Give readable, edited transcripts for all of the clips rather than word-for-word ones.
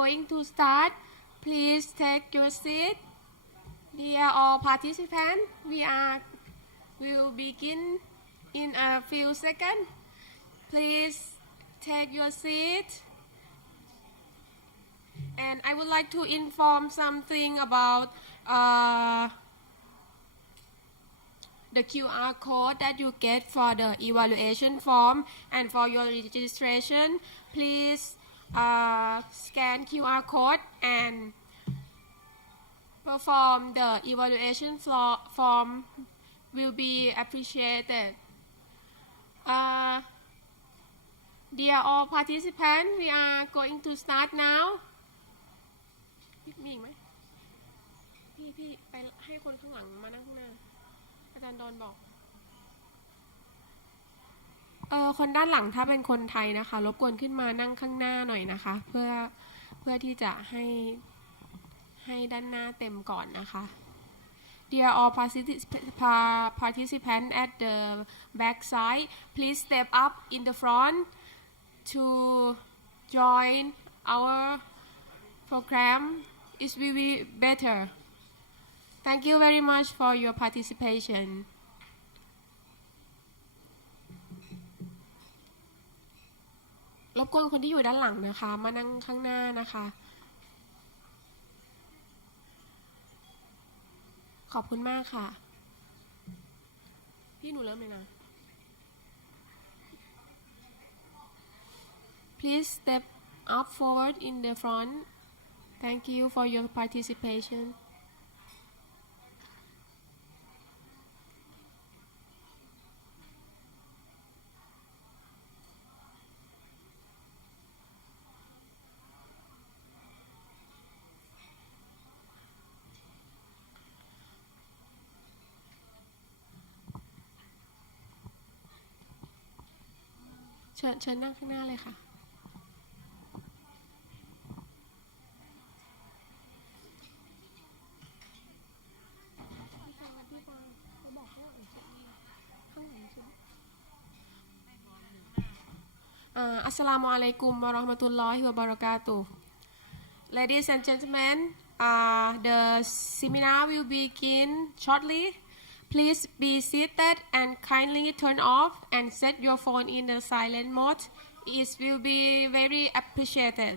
going to start. Please take your seat. Dear all participants, will begin in a few seconds. Please take your seat. And I would like to inform something about the QR code that you get for the evaluation form and for your registration. Please scan QR code and perform the evaluation form will be appreciated. Dear all participants, we are going to start now. มีอีกไหมพี่ไปให้คนข้างหลังมานั่งข้างหน้าอาจารย์ดอนบอกคนด้านหลังถ้าเป็นคนไทยนะคะรบกวนขึ้นมานั่งข้างหน้าหน่อยนะคะเพื่อที่จะให้ด้านหน้าเต็มก่อนนะคะ Dear all participants at the back side, please step up in the front to join our program. It will be better. Thank you very much for your participation. รบกวนคนที่อยู่ด้านหลังนะคะมานั่งข้างหน้านะคะขอบคุณมากค่ะพี่หนูเริ่มเลยนะ Please step up forward in the front. Thank you for your participation. เชิญนั่งข้างหน้าเลยค่ะอัสสลามุอะลัยกุมวะเราะห์มะตุลลอฮิวะบะเราะกาตุฮ์ Ladies and gentlemen, the seminar will begin shortly. Please be seated and kindly turn off and set your phone in the silent mode. It will be very appreciated.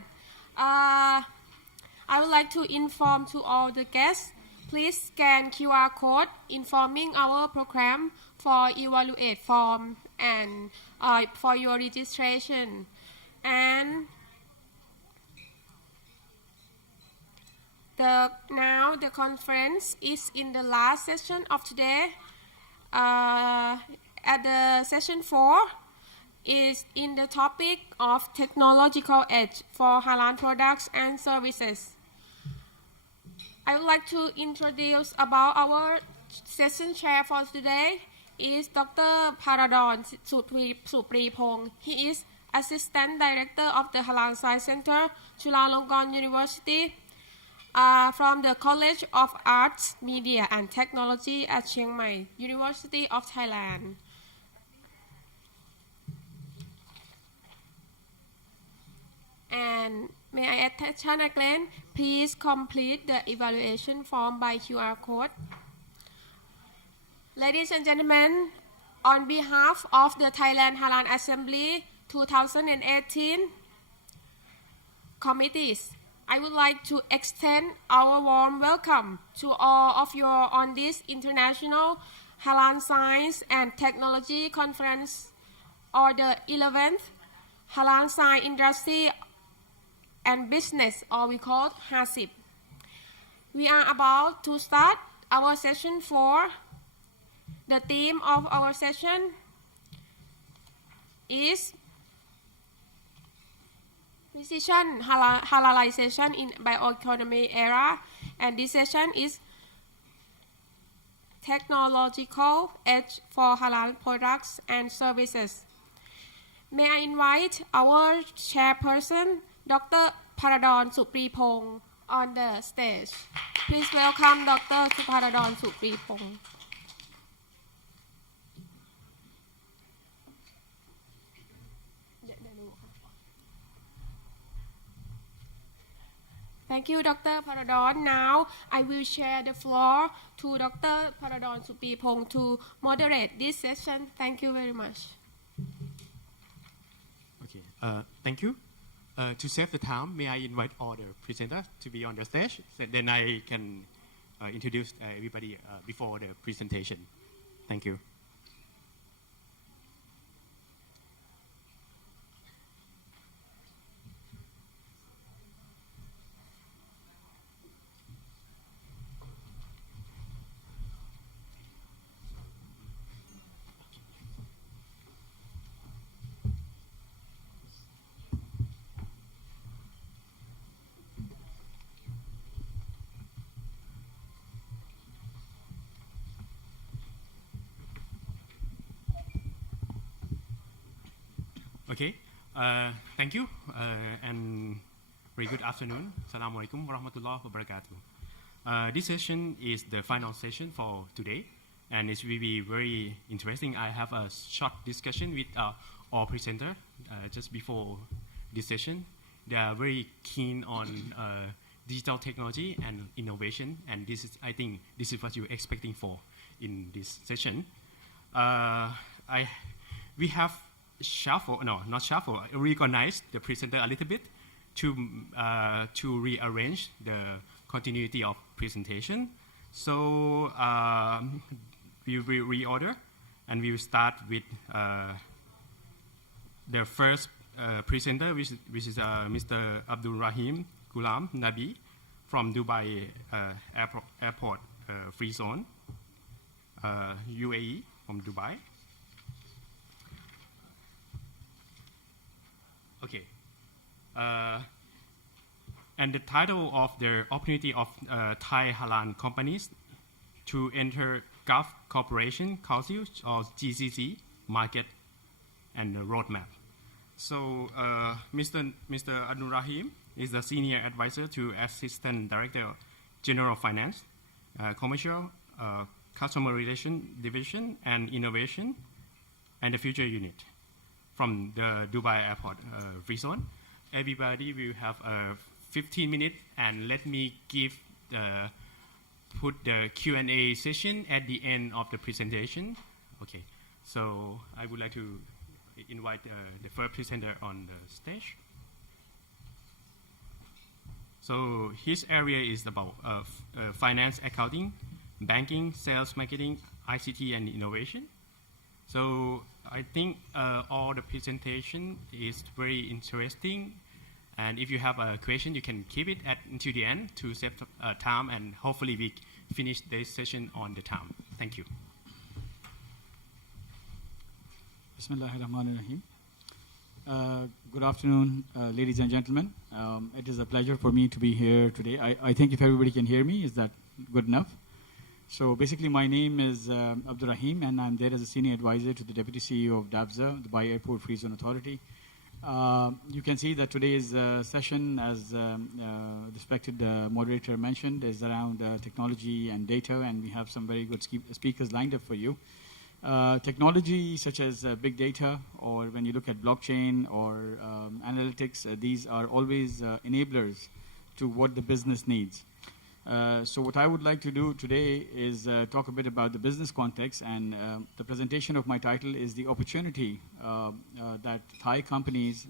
I would like to inform to all the guests. Please scan QR code informing our program for evaluate form and for your registration. And now the conference is in the last session of today. At the session 4 is in the topic of technological edge for halal products and services. I would like to introduce about our session chair for today is Dr.Pradorn Sureephong. He is Assistant Director of the Halal Science Center, Chulalongkorn University. From the College of Arts, Media and Technology at Chiang Mai, University of Thailand. And may I attention again, please complete the evaluation form by QR code. Ladies and gentlemen, on behalf of the Thailand Halal Assembly 2018 committees, I would like to extend our warm welcome to all of you on this international Halal Science and Technology Conference, or the 11th Halal Science Industry and Business, or we call HASIB. We are about to start our session 4. The theme of our session is Zeeshan Halalization in Bioeconomy Era, and this session is Technological Edge for Halal Products and Services. May I invite our chairperson, Dr. Pradorn Sureephong, on the stage. Please welcome Dr. Pradorn Sureephong. Thank you, Dr. Pradorn. Now I will share the floor to Dr. Pradorn Sureephong to moderate this session. Thank you very much. Okay, thank you. To save the time, may I invite all the presenters to be on the stage? So then I can introduce everybody before the presentation. Thank you. Okay, thank you and very good afternoon. Assalamualaikum warahmatullahi wabarakatuh. This session is the final session for today and it will be very interesting. I have a short discussion with all presenters just before this session. They are very keen on digital technology and innovation and this is, I think, this is what you're expecting for in this session. We have reorganize the presenter a little bit to rearrange the continuity of presentation. So we will reorder and we will start with the first presenter, which is Mr. Abdul Rahim Ghulam Nabi from Dubai Airport Free Zone, UAE from Dubai. Okay, and the title of the opportunity of Thai Halal companies to enter Gulf Cooperation Council or GCC market and the roadmap. So Mr. Abdul Rahim is the senior advisor to Assistant Director General Finance, Commercial, Customer Relation Division and Innovation and the Future Unit from the Dubai Airport Free Zone. Everybody will have 15 minutes and let me put the Q&A session at the end of the presentation. Okay, so I would like to invite the first presenter on the stage. So his area is about finance, accounting, banking, sales, marketing, ICT and innovation. So I think all the presentation is very interesting, and if you have a question, you can keep it until the end to save time, and hopefully we finish this session on the time. Thank you. Bismillahirrahmanirrahim. Good afternoon, ladies and gentlemen. It is a pleasure for me to be here today. I think if everybody can hear me, is that good enough? So basically, my name is Abdul Rahim, and I'm there as a senior advisor to the Deputy CEO of DABZA, Dubai Airport Free Zone Authority. You can see that today's session, as respected moderator mentioned, is around technology and data, and we have some very good speakers lined up for you. Technology such as big data, or when you look at blockchain or analytics, these are always enablers to what the business needs. So what I would like to do today is talk a bit about the business context, and the presentation of my title is the opportunity that Thai companies,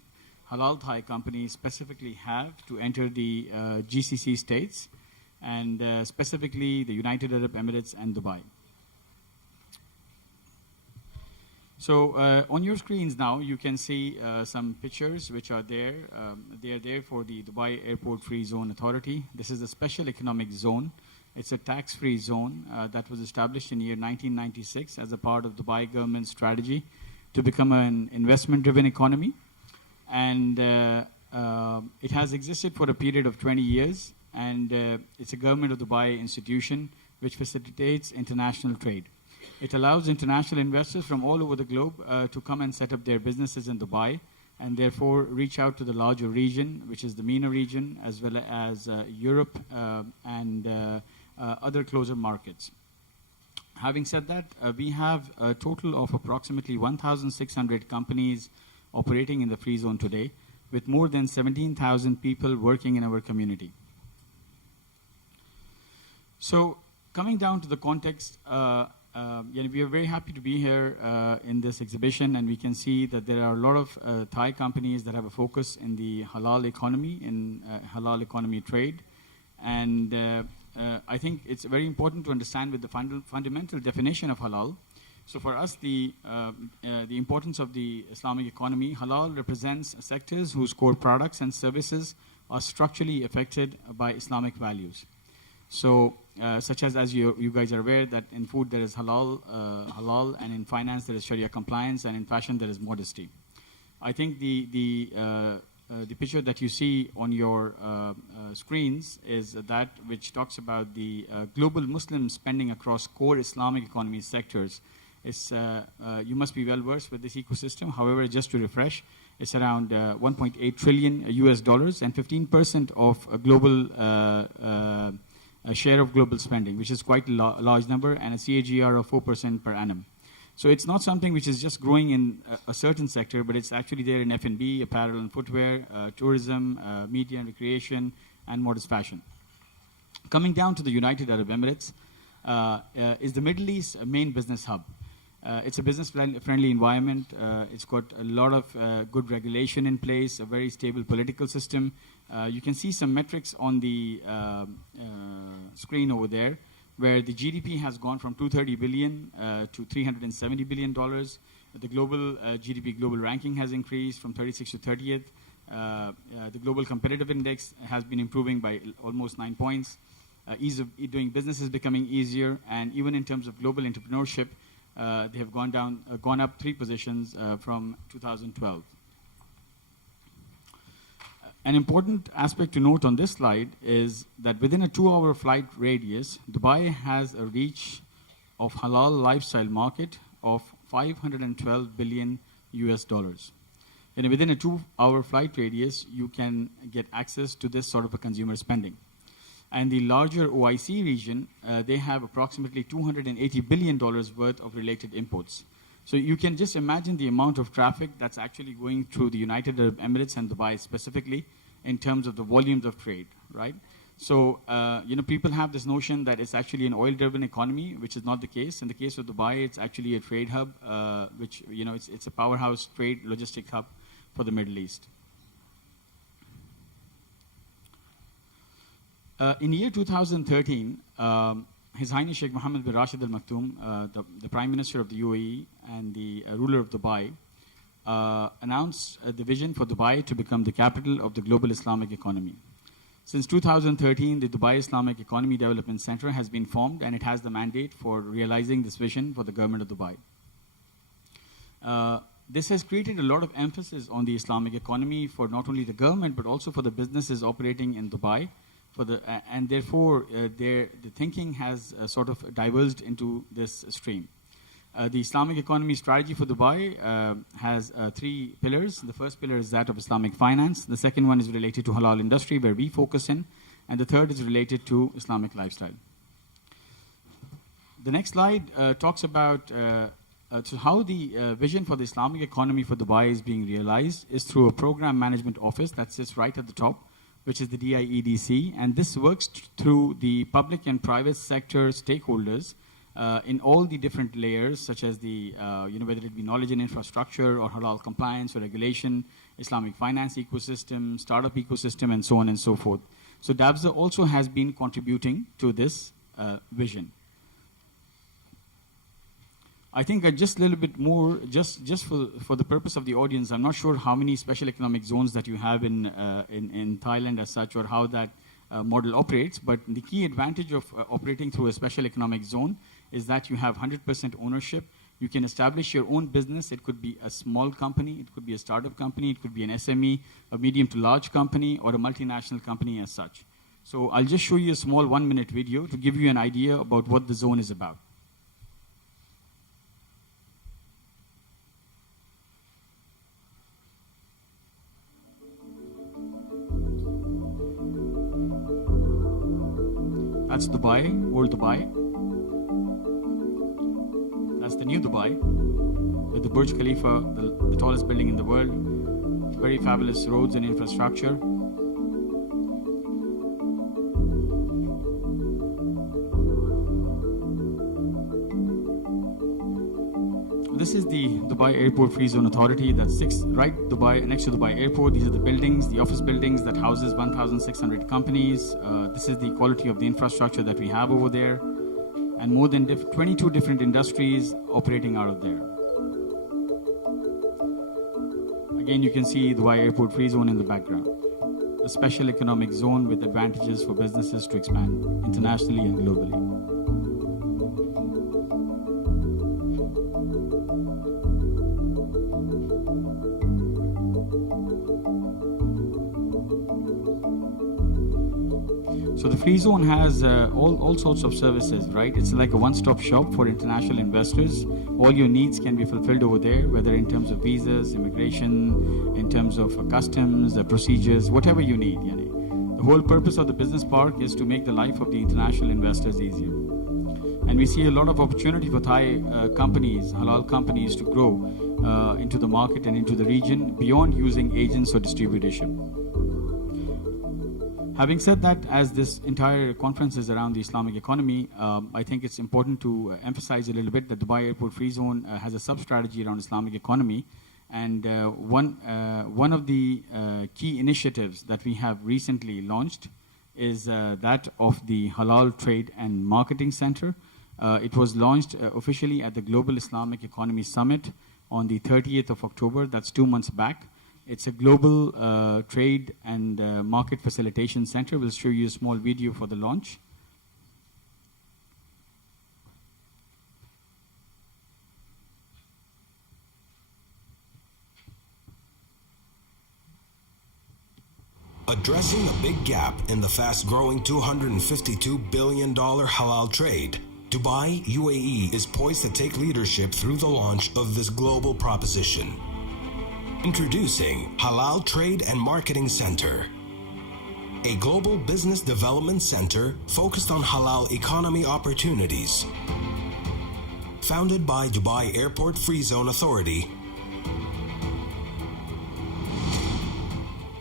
halal Thai companies specifically have to enter the GCC states, and specifically the United Arab Emirates and Dubai. So on your screens now, you can see some pictures which are there. They are there for the Dubai Airport Free Zone Authority. This is a special economic zone. It's a tax-free zone that was established in year 1996 as a part of Dubai government's strategy to become an investment-driven economy. And it has existed for a period of 20 years. And it's a government of Dubai institution which facilitates international trade. It allows international investors from all over the globe to come and set up their businesses in Dubai, and therefore reach out to the larger region, which is the MENA region, as well as Europe and other closer markets. Having said that, we have a total of approximately 1,600 companies operating in the free zone today, with more than 17,000 people working in our community. So coming down to the context, we are very happy to be here in this exhibition, and we can see that there are a lot of Thai companies that have a focus in the halal economy, in halal economy trade. And I think it's very important to understand with the fundamental definition of halal. So for us, the importance of the Islamic economy, halal represents sectors whose core products and services are structurally affected by Islamic values. So, such as you guys are aware that in food there is halal, and in finance there is Sharia compliance, and in fashion there is modesty. I think the picture that you see on your screens is that which talks about the global Muslim spending across core Islamic economy sectors. You must be well versed with this ecosystem. However, just to refresh, it's around $1.8 trillion US, and 15% of global a share of global spending, which is quite a large number, and a CAGR of 4% per annum. So it's not something which is just growing in a certain sector, but it's actually there in F&B, apparel and footwear, tourism, media and recreation, and modest fashion. Coming down to the United Arab Emirates, is the Middle East's main business hub. It's a business-friendly environment. It's got a lot of good regulation in place, a very stable political system. You can see some metrics on the screen over there, where the GDP has gone from $230 billion to $370 billion. The global GDP global ranking has increased from 36th to 30th. The global competitive index has been improving by almost 9 points. Ease of doing business is becoming easier, and even in terms of global entrepreneurship, they have gone up 3 positions from 2012. An important aspect to note on this slide is that within a 2-hour flight radius, Dubai has a reach of halal lifestyle market of $512 billion US. And within a 2-hour flight radius, you can get access to this sort of a consumer spending. And the larger OIC region, they have approximately $280 billion worth of related imports. So you can just imagine the amount of traffic that's actually going through the United Arab Emirates and Dubai specifically in terms of the volumes of trade, right? So, people have this notion that it's actually an oil-driven economy, which is not the case. In the case of Dubai, it's actually a trade hub, which, it's a powerhouse trade logistic hub for the Middle East. In year 2013, His Highness Sheikh Mohammed bin Rashid Al Maktoum, the Prime Minister of the UAE and the ruler of Dubai, announced the vision for Dubai to become the capital of the global Islamic economy. Since 2013, the Dubai Islamic Economy Development Center has been formed, and it has the mandate for realizing this vision for the government of Dubai. This has created a lot of emphasis on the Islamic economy for not only the government, but also for the businesses operating in Dubai. And therefore, the thinking has sort of diverged into this stream. The Islamic economy strategy for Dubai has 3 pillars. The first pillar is that of Islamic finance. The second one is related to halal industry, where we focus in. And the third is related to Islamic lifestyle. The next slide talks about how the vision for the Islamic economy for Dubai is being realized is through a program management office that sits right at the top, which is the DIEDC, and this works through the public and private sector stakeholders in all the different layers, such as the, whether it be knowledge and infrastructure or halal compliance or regulation, Islamic finance ecosystem, startup ecosystem, and so on and so forth. So DABSA also has been contributing to this vision. I think just a little bit more, just for the purpose of the audience, I'm not sure how many special economic zones that you have in Thailand as such, or how that model operates, but the key advantage of operating through a special economic zone is that you have 100% ownership. You can establish your own business. It could be a small company, it could be a startup company, it could be an SME, a medium to large company, or a multinational company as such. So I'll just show you a small 1-minute video to give you an idea about what the zone is about. That's Dubai, old Dubai. That's the new Dubai, with the Burj Khalifa, the tallest building in the world. Very fabulous roads and infrastructure. this is the Dubai Airport Free Zone Authority that sits right next to Dubai Airport. These are the buildings, the office buildings that houses 1,600 companies. This is the quality of the infrastructure that we have over there, and more than 22 different industries operating out of there. Again, you can see Dubai Airport Free Zone in the background. A special economic zone with advantages for businesses to expand internationally and globally. So the free zone has all sorts of services, right? It's like a one-stop shop for international investors. All your needs can be fulfilled over there, whether in terms of visas, immigration, in terms of customs, procedures, whatever you need. The whole purpose of the business park is to make the life of the international investors easier. And we see a lot of opportunity for Thai companies, halal companies, to grow into the market and into the region beyond using agents or distributorship. Having said that, as this entire conference is around the Islamic economy, I think it's important to emphasize a little bit that Dubai Airport Free Zone has a sub-strategy around Islamic economy. And one of the key initiatives that we have recently launched is that of the Halal Trade and Marketing Center. It was launched officially at the Global Islamic Economy Summit on the 30th of October. That's 2 months back. It's a global trade and market facilitation center. We'll show you a small video for the launch. Addressing a big gap in the fast-growing $252 billion halal trade, Dubai, UAE is poised to take leadership through the launch of this global proposition. Introducing Halal Trade and Marketing Center, a global business development center focused on halal economy opportunities. Founded by Dubai Airport Free Zone Authority,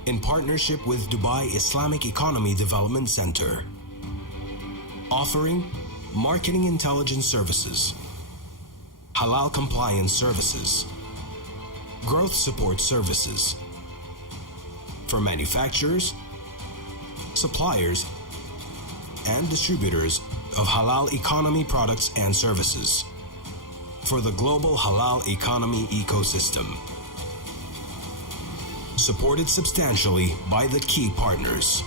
in partnership with Dubai Islamic Economy Development Center, offering marketing intelligence services, halal compliance services, growth support services for manufacturers, suppliers, and distributors of halal economy products and services for the global halal economy ecosystem. Supported substantially by the key partners.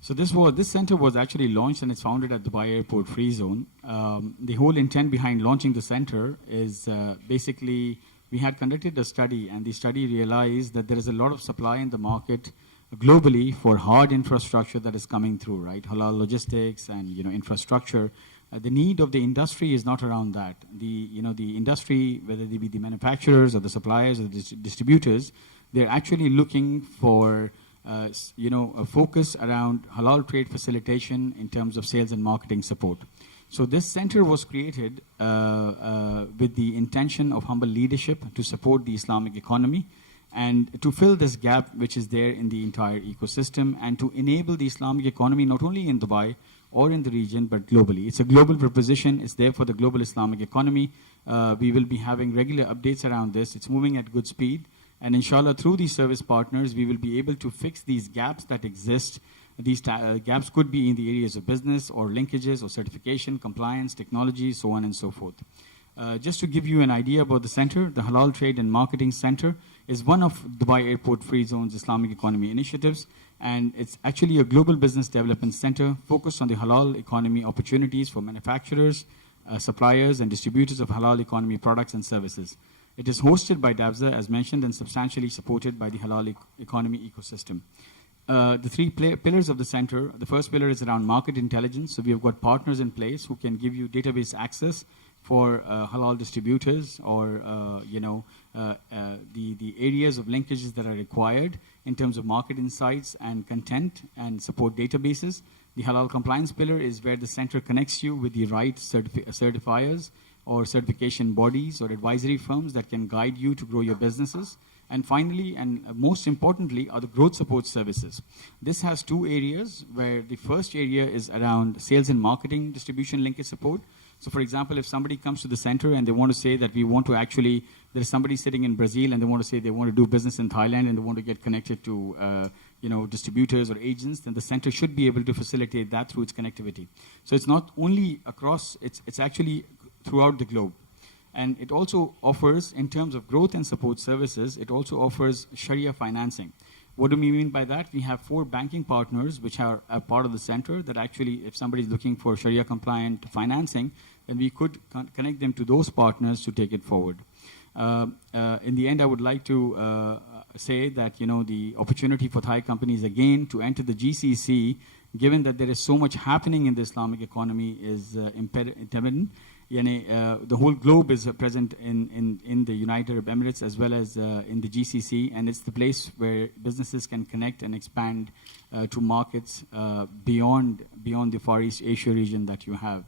So this center was actually launched and it's founded at Dubai Airport Free Zone. The whole intent behind launching the center is basically we had conducted a study, and the study realized that there is a lot of supply in the market globally for hard infrastructure that is coming through, right? Halal logistics and infrastructure. The need of the industry is not around that. The industry, whether they be the manufacturers or the suppliers or the distributors, they're actually looking for a focus around halal trade facilitation in terms of sales and marketing support. So this center was created with the intention of humble leadership to support the Islamic economy and to fill this gap which is there in the entire ecosystem and to enable the Islamic economy not only in Dubai or in the region but globally. It's a global proposition. It's there for the global Islamic economy. We will be having regular updates around this. It's moving at good speed. And inshallah, through these service partners, we will be able to fix these gaps that exist. These gaps could be in the areas of business or linkages or certification, compliance, technology, so on and so forth. Just to give you an idea about the center, the Halal Trade and Marketing Center is one of Dubai Airport Free Zone's Islamic economy initiatives, and it's actually a global business development center focused on the halal economy opportunities for manufacturers, suppliers, and distributors of halal economy products and services. It is hosted by DABZA, as mentioned, and substantially supported by the halal economy ecosystem. The three pillars of the center, the first pillar is around market intelligence. So we have got partners in place who can give you database access for halal distributors or the areas of linkages that are required in terms of market insights and content and support databases. The halal compliance pillar is where the center connects you with the right certifiers or certification bodies or advisory firms that can guide you to grow your businesses. And finally, and most importantly, are the growth support services. This has two areas, where the first area is around sales and marketing, distribution linkage support. So for example, if somebody comes to the center and they want to say that we want to actually, there's somebody sitting in Brazil and they want to say they want to do business in Thailand and they want to get connected to distributors or agents, then the center should be able to facilitate that through its connectivity. So it's not only across, it's actually throughout the globe. And it also offers, in terms of growth and support services, it also offers Sharia financing. What do we mean by that? We have 4 banking partners which are a part of the center that actually, if somebody is looking for Sharia compliant financing, then we could connect them to those partners to take it forward. In the end, I would like to say that the opportunity for Thai companies again to enter the GCC, given that there is so much happening in the Islamic economy, is impediment. The whole globe is present in the United Arab Emirates as well as in the GCC, and it's the place where businesses can connect and expand to markets beyond the Far East Asia region that you have.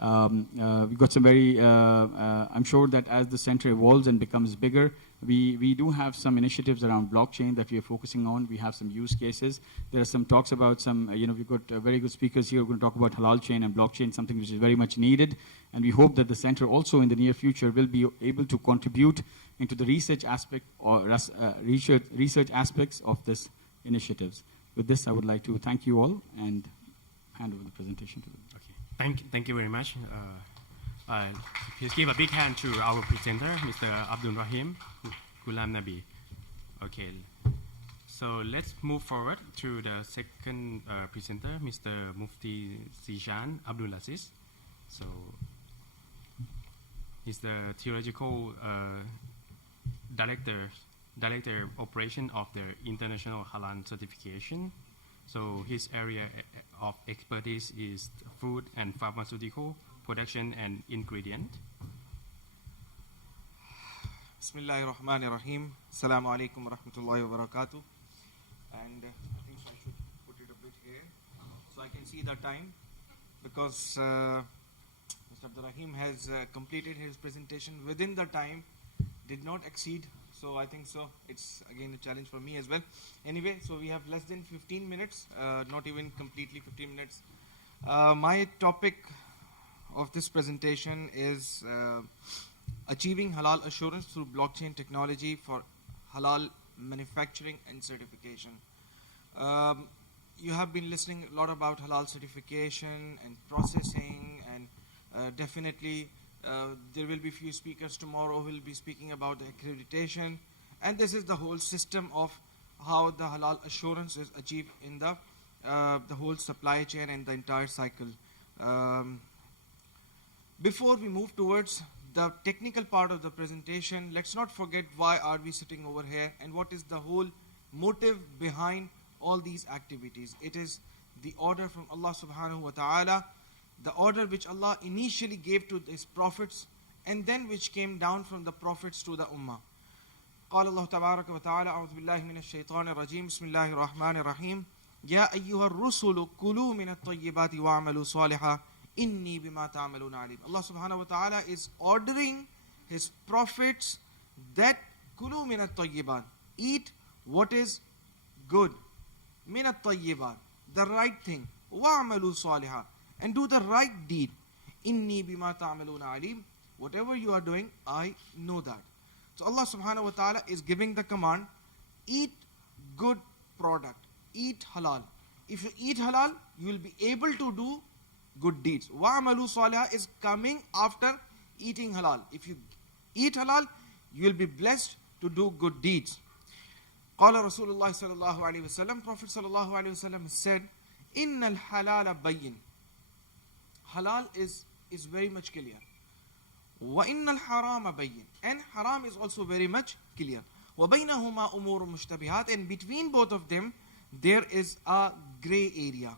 We've got some very, I'm sure that as the center evolves and becomes bigger, we do have some initiatives around blockchain that we are focusing on. We have some use cases. There are some talks about some, we've got very good speakers here who are going to talk about halal chain and blockchain, something which is very much needed. And we hope that the center also in the near future will be able to contribute into the research aspect or research aspects of this initiatives. With this, I would like to thank you all and hand over the presentation to them. Okay. Thank you very much. Please give a big hand to our presenter, Mr. Abdul Rahim Ghulam Nabi. Okay, so let's move forward to the second presenter, Mr. Mufti Zeeshan Abdelaziz. So he's the theological director operation of the International Halal Certification. So his area of expertise is food and pharmaceutical production and ingredient. Bismillahir Rahmanir Rahim. Assalamu alaikum wa rahmatullahi wa barakatuh. And I think I should put it a bit here so I can see the time, because Mr. Abdul Rahim has completed his presentation within the time, did not exceed. So I think so it's again a challenge for me as well. Anyway, so we have less than 15 minutes, not even completely 15 minutes. My topic of this presentation is achieving halal assurance through blockchain technology for halal manufacturing and certification. You have been listening a lot about halal certification and processing, and definitely there will be few speakers tomorrow who will be speaking about the accreditation, and this is the whole system of how the halal assurance is achieved in the whole supply chain and the entire cycle. Before we move towards the technical part of the presentation, let's not forget why are we sitting over here and what is the whole motive behind all these activities. It is the order from Allah subhanahu wa ta'ala, the order which Allah initially gave to his prophets and then which came down from the prophets to the ummah. قال الله تبارك وتعالى أعوذ بالله من الشيطان الرجيم بسم الله الرحمن الرحيم يا أيها الرسل كلوا من الطيبات واعملوا صالحا إني بما تعملون عليم. Allah subhanahu wa ta'ala is ordering his prophets that كلوا من الطيبات, eat what is good, من الطيبات, the right thing, واعملوا صالحا, and do the right deed. Inni bima ta'amaluna alim. Whatever you are doing, I know that. So Allah subhanahu wa ta'ala is giving the command, eat good product, eat halal. If you eat halal, you will be able to do good deeds. Wa'amalu salihah is coming after eating halal. If you eat halal, you will be blessed to do good deeds. Qala Rasulullah sallallahu alayhi wa sallam, Prophet sallallahu alayhi wa sallam said, Innal halala bayyin. Halal is very much clear. Wa innal harama bayyin. And haram is also very much clear. Wa baynahuma umur mushtabihat. And between both of them, there is a gray area.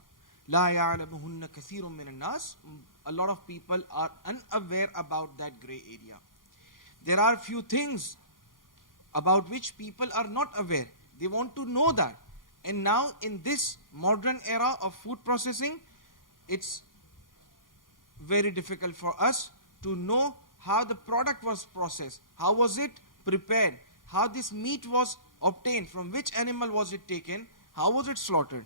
La ya'lamuhunna kathirun min an-nas. A lot of people are unaware about that gray area. There are few things about which people are not aware. They want to know that. And now in this modern era of food processing, it's very difficult for us to know how the product was processed, how was it prepared, how this meat was obtained, from which animal was it taken, how was it slaughtered.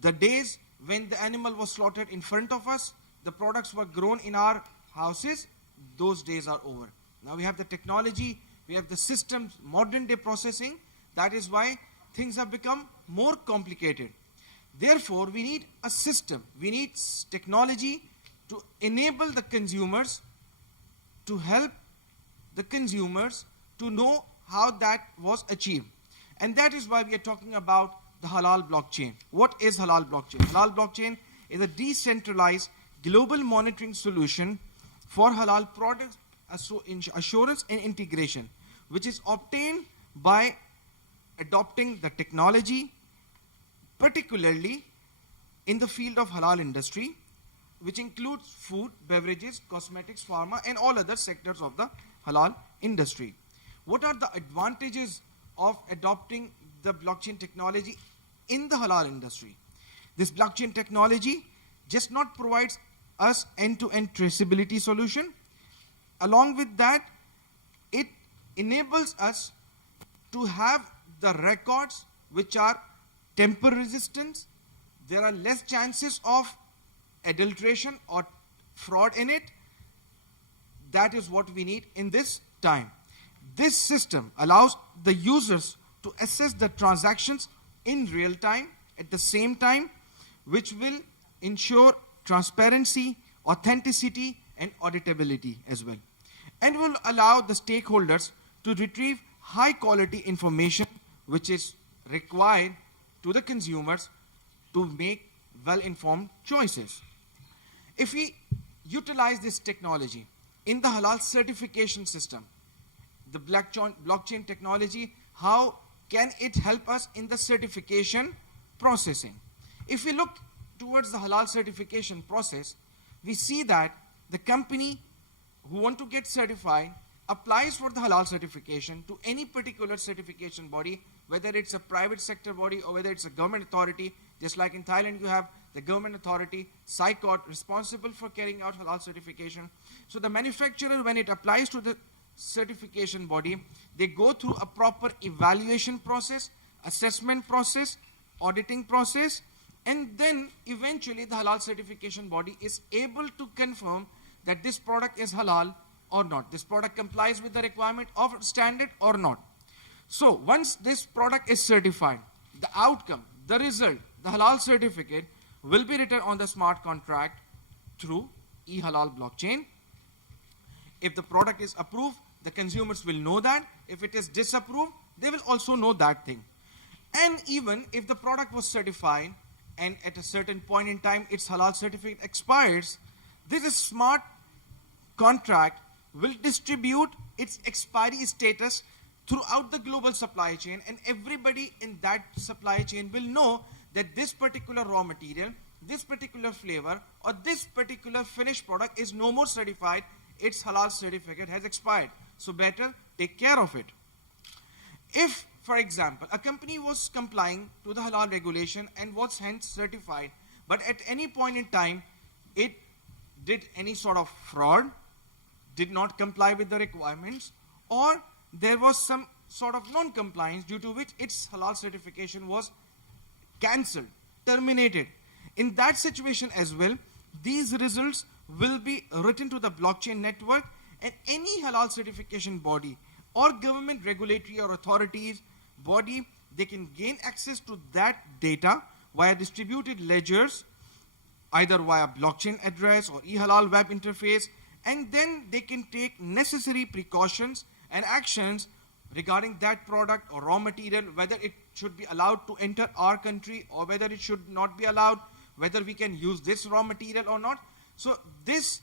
The days when the animal was slaughtered in front of us, the products were grown in our houses, those days are over. Now we have the technology, we have the systems, modern day processing. That is why things have become more complicated. Therefore, we need a system, we need technology to enable the consumers, to help the consumers to know how that was achieved. And that is why we are talking about the Halal blockchain. What is Halal blockchain? Halal blockchain is a decentralized global monitoring solution for halal product assurance and integration, which is obtained by adopting the technology, particularly in the field of halal industry, which includes food, beverages, cosmetics, pharma, and all other sectors of the halal industry. What are the advantages of adopting the blockchain technology in the halal industry? This blockchain technology just not provides us end-to-end traceability solution. Along with that, it enables us to have the records which are tamper resistant. There are less chances of adulteration or fraud in it. That is what we need in this time. This system allows the users to assess the transactions in real time at the same time, which will ensure transparency, authenticity, and auditability as well, and will allow the stakeholders to retrieve high quality information which is required to the consumers to make well-informed choices. If we utilize this technology in the halal certification system, the blockchain technology, how can it help us in the certification processing? If we look towards the halal certification process, we see that the company who want to get certified applies for the halal certification to any particular certification body, whether it's a private sector body or whether it's a government authority. Just like in Thailand, you have the government authority, SICOT, responsible for carrying out halal certification. So the manufacturer, when it applies to the certification body, they go through a proper evaluation process, assessment process, auditing process, and then eventually the halal certification body is able to confirm that this product is halal or not. This product complies with the requirement of standard or not. So once this product is certified, the outcome, the result, the halal certificate will be written on the smart contract through e-halal blockchain. If the product is approved, the consumers will know that. If it is disapproved, they will also know that thing. And even if the product was certified and at a certain point in time its halal certificate expires, this smart contract will distribute its expiry status throughout the global supply chain, and everybody in that supply chain will know that this particular raw material, this particular flavor, or this particular finished product is no more certified. Its halal certificate has expired. So better take care of it. If, for example, a company was complying to the halal regulation and was hence certified, but at any point in time it did any sort of fraud, did not comply with the requirements, or there was some sort of non-compliance due to which its halal certification was cancelled, terminated. In that situation as well, these results will be written to the blockchain network, and any halal certification body or government regulatory or authorities body, they can gain access to that data via distributed ledgers, either via blockchain address or e-halal web interface, and then they can take necessary precautions and actions regarding that product or raw material, whether it should be allowed to enter our country or whether it should not be allowed, whether we can use this raw material or not. So this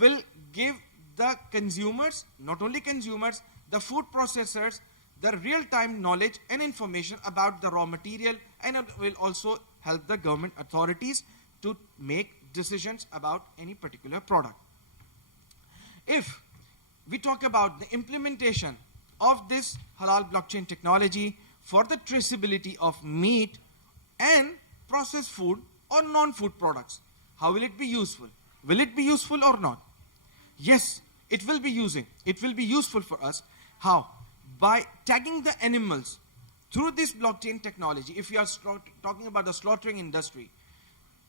will give the consumers, not only consumers, the food processors, the real-time knowledge and information about the raw material, and it will also help the government authorities to make decisions about any particular product. If we talk about the implementation of this halal blockchain technology for the traceability of meat and processed food or non-food products, how will it be useful? Will it be useful or not? Yes, it will be useful for us. How? By tagging the animals through this blockchain technology. If we are talking about the slaughtering industry,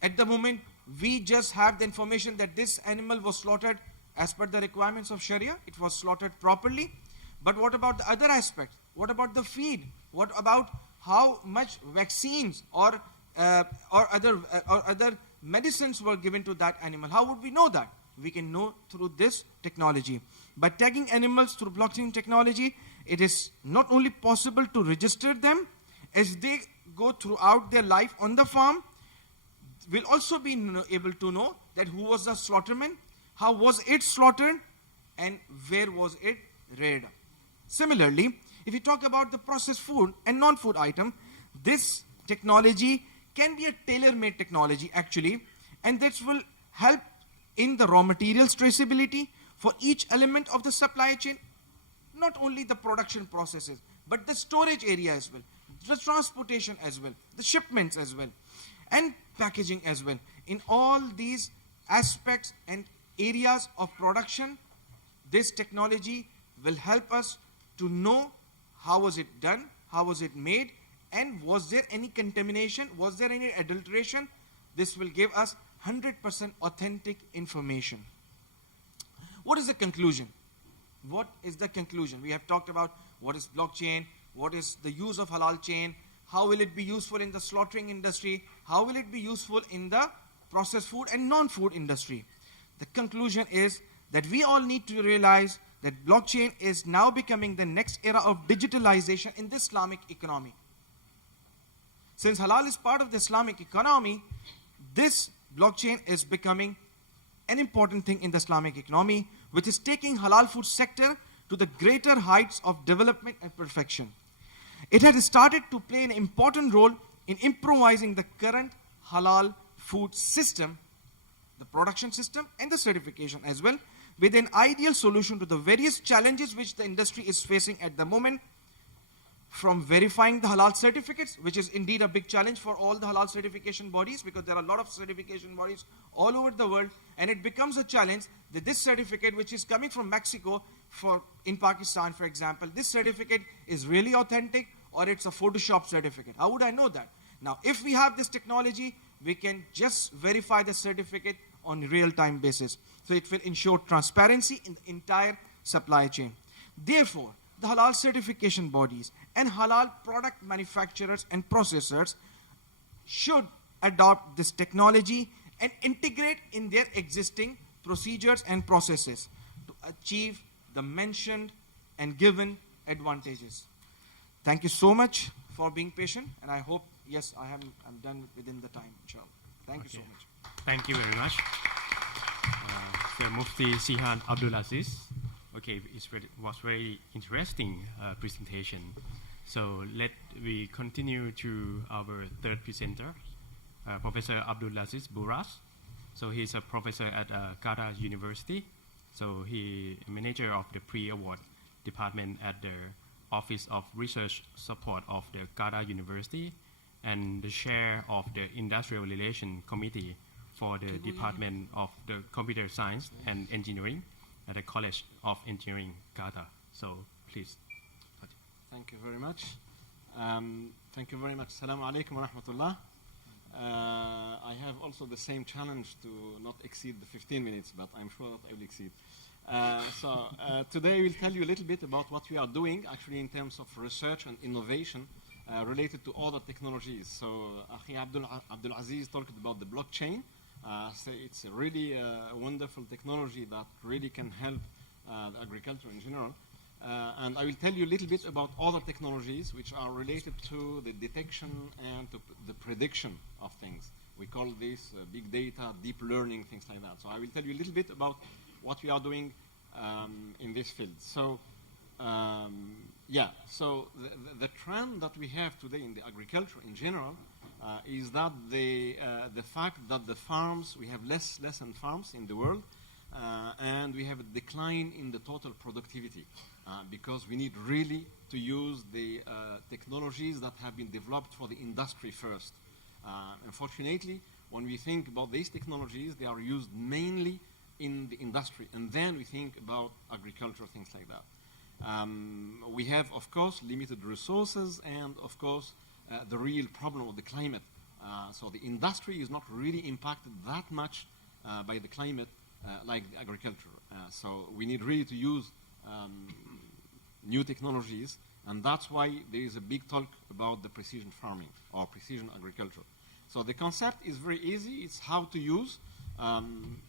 at the moment, we just have the information that this animal was slaughtered as per the requirements of Sharia. It was slaughtered properly. But what about the other aspects? What about the feed? What about how much vaccines or other medicines were given to that animal? How would we know that? We can know through this technology. By tagging animals through blockchain technology, it is not only possible to register them as they go throughout their life on the farm, we'll also be able to know that who was the slaughterman, how was it slaughtered, and where was it reared. Similarly, if you talk about the processed food and non-food item, this technology can be a tailor-made technology actually, and this will help in the raw materials traceability for each element of the supply chain, not only the production processes, but the storage area as well, the transportation as well, the shipments as well, and packaging as well. In all these aspects and areas of production, this technology will help us to know how was it done, how was it made, and was there any contamination, was there any adulteration. This will give us 100% authentic information. What is the conclusion? What is the conclusion? We have talked about what is blockchain, what is the use of halal chain, how will it be useful in the slaughtering industry, how will it be useful in the processed food and non-food industry. The conclusion is that we all need to realize that blockchain is now becoming the next era of digitalization in the Islamic economy. Since halal is part of the Islamic economy, this blockchain is becoming an important thing in the Islamic economy, which is taking halal food sector to the greater heights of development and perfection. It has started to play an important role in improvising the current halal food system, the production system and the certification as well, with an ideal solution to the various challenges which the industry is facing at the moment, from verifying the halal certificates, which is indeed a big challenge for all the halal certification bodies, because there are a lot of certification bodies all over the world, and it becomes a challenge that this certificate, which is coming from Mexico, in Pakistan, for example, this certificate is really authentic or it's a Photoshop certificate. How would I know that? Now, if we have this technology, we can just verify the certificate on a real-time basis. So it will ensure transparency in the entire supply chain. Therefore, the halal certification bodies and halal product manufacturers and processors should adopt this technology and integrate in their existing procedures and processes to achieve the mentioned and given advantages. Thank you so much for being patient, and I hope, yes, I'm done within the time, inshallah. Thank you so much. Thank you very much. Sir Mufti Zeeshan Abdelaziz. Okay, was very interesting presentation. So we continue to our third presenter, Professor Abdelaziz Bouras. So he's a professor at Qatar University. So he manager of the pre-award department at the Office of Research Support of the Qatar University, and the chair of the Industrial Relations Committee for the Department of the Computer Science and Engineering at the College of Engineering, Qatar. So please. Thank you very much. Thank you very much. Assalamu alaikum wa rahmatullah. I have also the same challenge to not exceed the 15 minutes, but I'm sure that I will exceed. Today we'll tell you a little bit about what we are doing actually in terms of research and innovation related to other technologies. So Akhi Abdulaziz talked about the blockchain. So it's a really wonderful technology that really can help the agriculture in general. And I will tell you a little bit about other technologies which are related to the detection and to the prediction of things. We call this big data, deep learning, things like that. So I will tell you a little bit about what we are doing in this field. So so the trend that we have today in the agriculture in general is that the fact that the farms, we have less and farms in the world, and we have a decline in the total productivity because we need really to use the technologies that have been developed for the industry first. Unfortunately, when we think about these technologies, they are used mainly in the industry, and then we think about agriculture, things like that. We have, of course, limited resources and, of course, the real problem of the climate. So the industry is not really impacted that much by the climate like the agriculture. So we need really to use new technologies, and that's why there is a big talk about the precision farming or precision agriculture. So the concept is very easy. It's how to use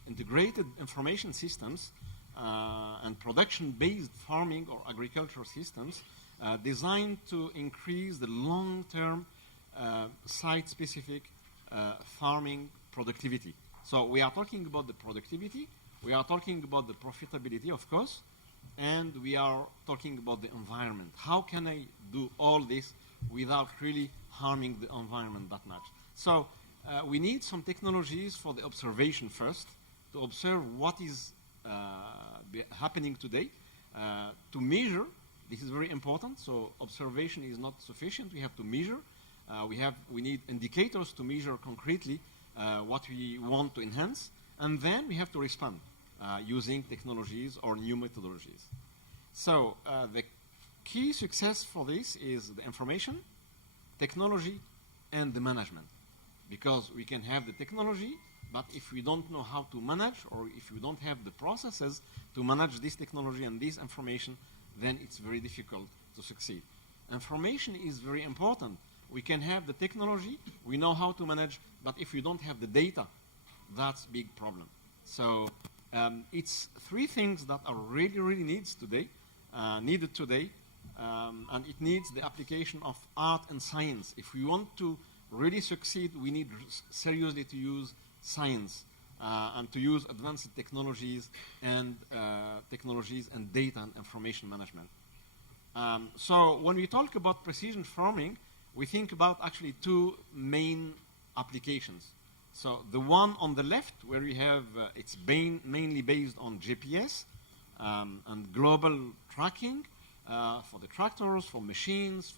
integrated information systems and production-based farming or agricultural systems designed to increase the long-term site-specific farming productivity. So we are talking about the productivity, we are talking about the profitability, of course, and we are talking about the environment. How can I do all this without really harming the environment that much? So we need some technologies for the observation first, to observe what is happening today, to measure. This is very important. So observation is not sufficient. We have to measure. We need indicators to measure concretely what we want to enhance, and then we have to respond using technologies or new methodologies. So the key success for this is the information, technology, and the management. Because we can have the technology, but if we don't know how to manage, or if we don't have the processes to manage this technology and this information, then it's very difficult to succeed. Information is very important. We can have the technology, we know how to manage, but if we don't have the data, that's a big problem. So it's three things that are really needed today, and it needs the application of art and science. If we want to really succeed, we need seriously to use science and to use advanced technologies and data and information management. So when we talk about precision farming, we think about actually two main applications. So the one on the left, where we have it's mainly based on GPS and global tracking for the tractors, for machines,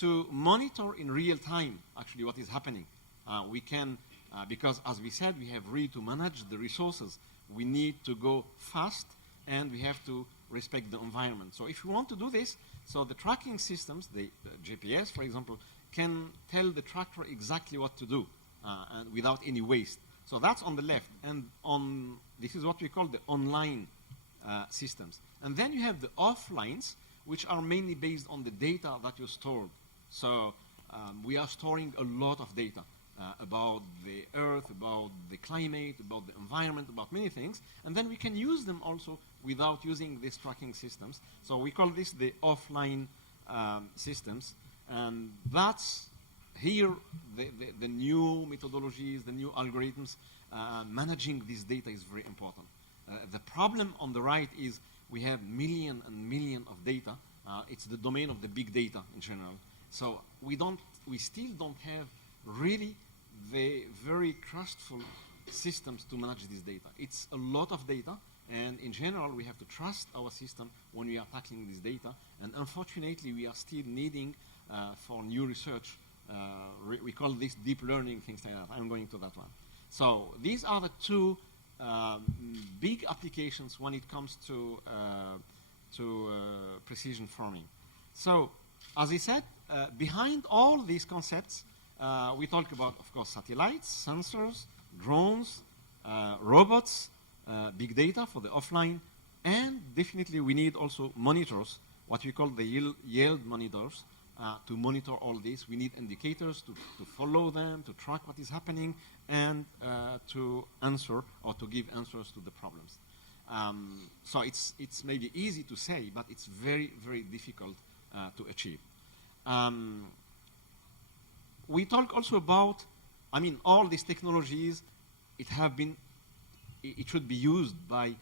to monitor in real time actually what is happening. We can, because as we said, we have really to manage the resources. We need to go fast, and we have to respect the environment. So if we want to do this, so the tracking systems, the GPS, for example, can tell the tractor exactly what to do and without any waste. So that's on the left. And this is what we call the online systems. And then you have the offlines, which are mainly based on the data that you stored. So we are storing a lot of data about the earth, about the climate, about the environment, about many things. And then we can use them also without using these tracking systems. So we call this the offline systems. And that's here the new methodologies, the new algorithms. Managing this data is very important. The problem on the right is we have million and million of data. It's the domain of the big data in general. So we still don't have really the very trustful systems to manage this data. It's a lot of data, and in general, we have to trust our system when we are tackling this data. And unfortunately, we are still needing for new research. We call this deep learning, things like that. I'm going to that one. So these are the two big applications when it comes to precision farming. So, as I said, behind all these concepts, we talk about, of course, satellites, sensors, drones, robots, big data for the offline, and definitely we need also monitors, what we call the yield monitors, to monitor all this. We need indicators to follow them, to track what is happening, and to answer or to give answers to the problems. So it's maybe easy to say, but it's very, very difficult to achieve. We talk also about, all these technologies, it should be used by,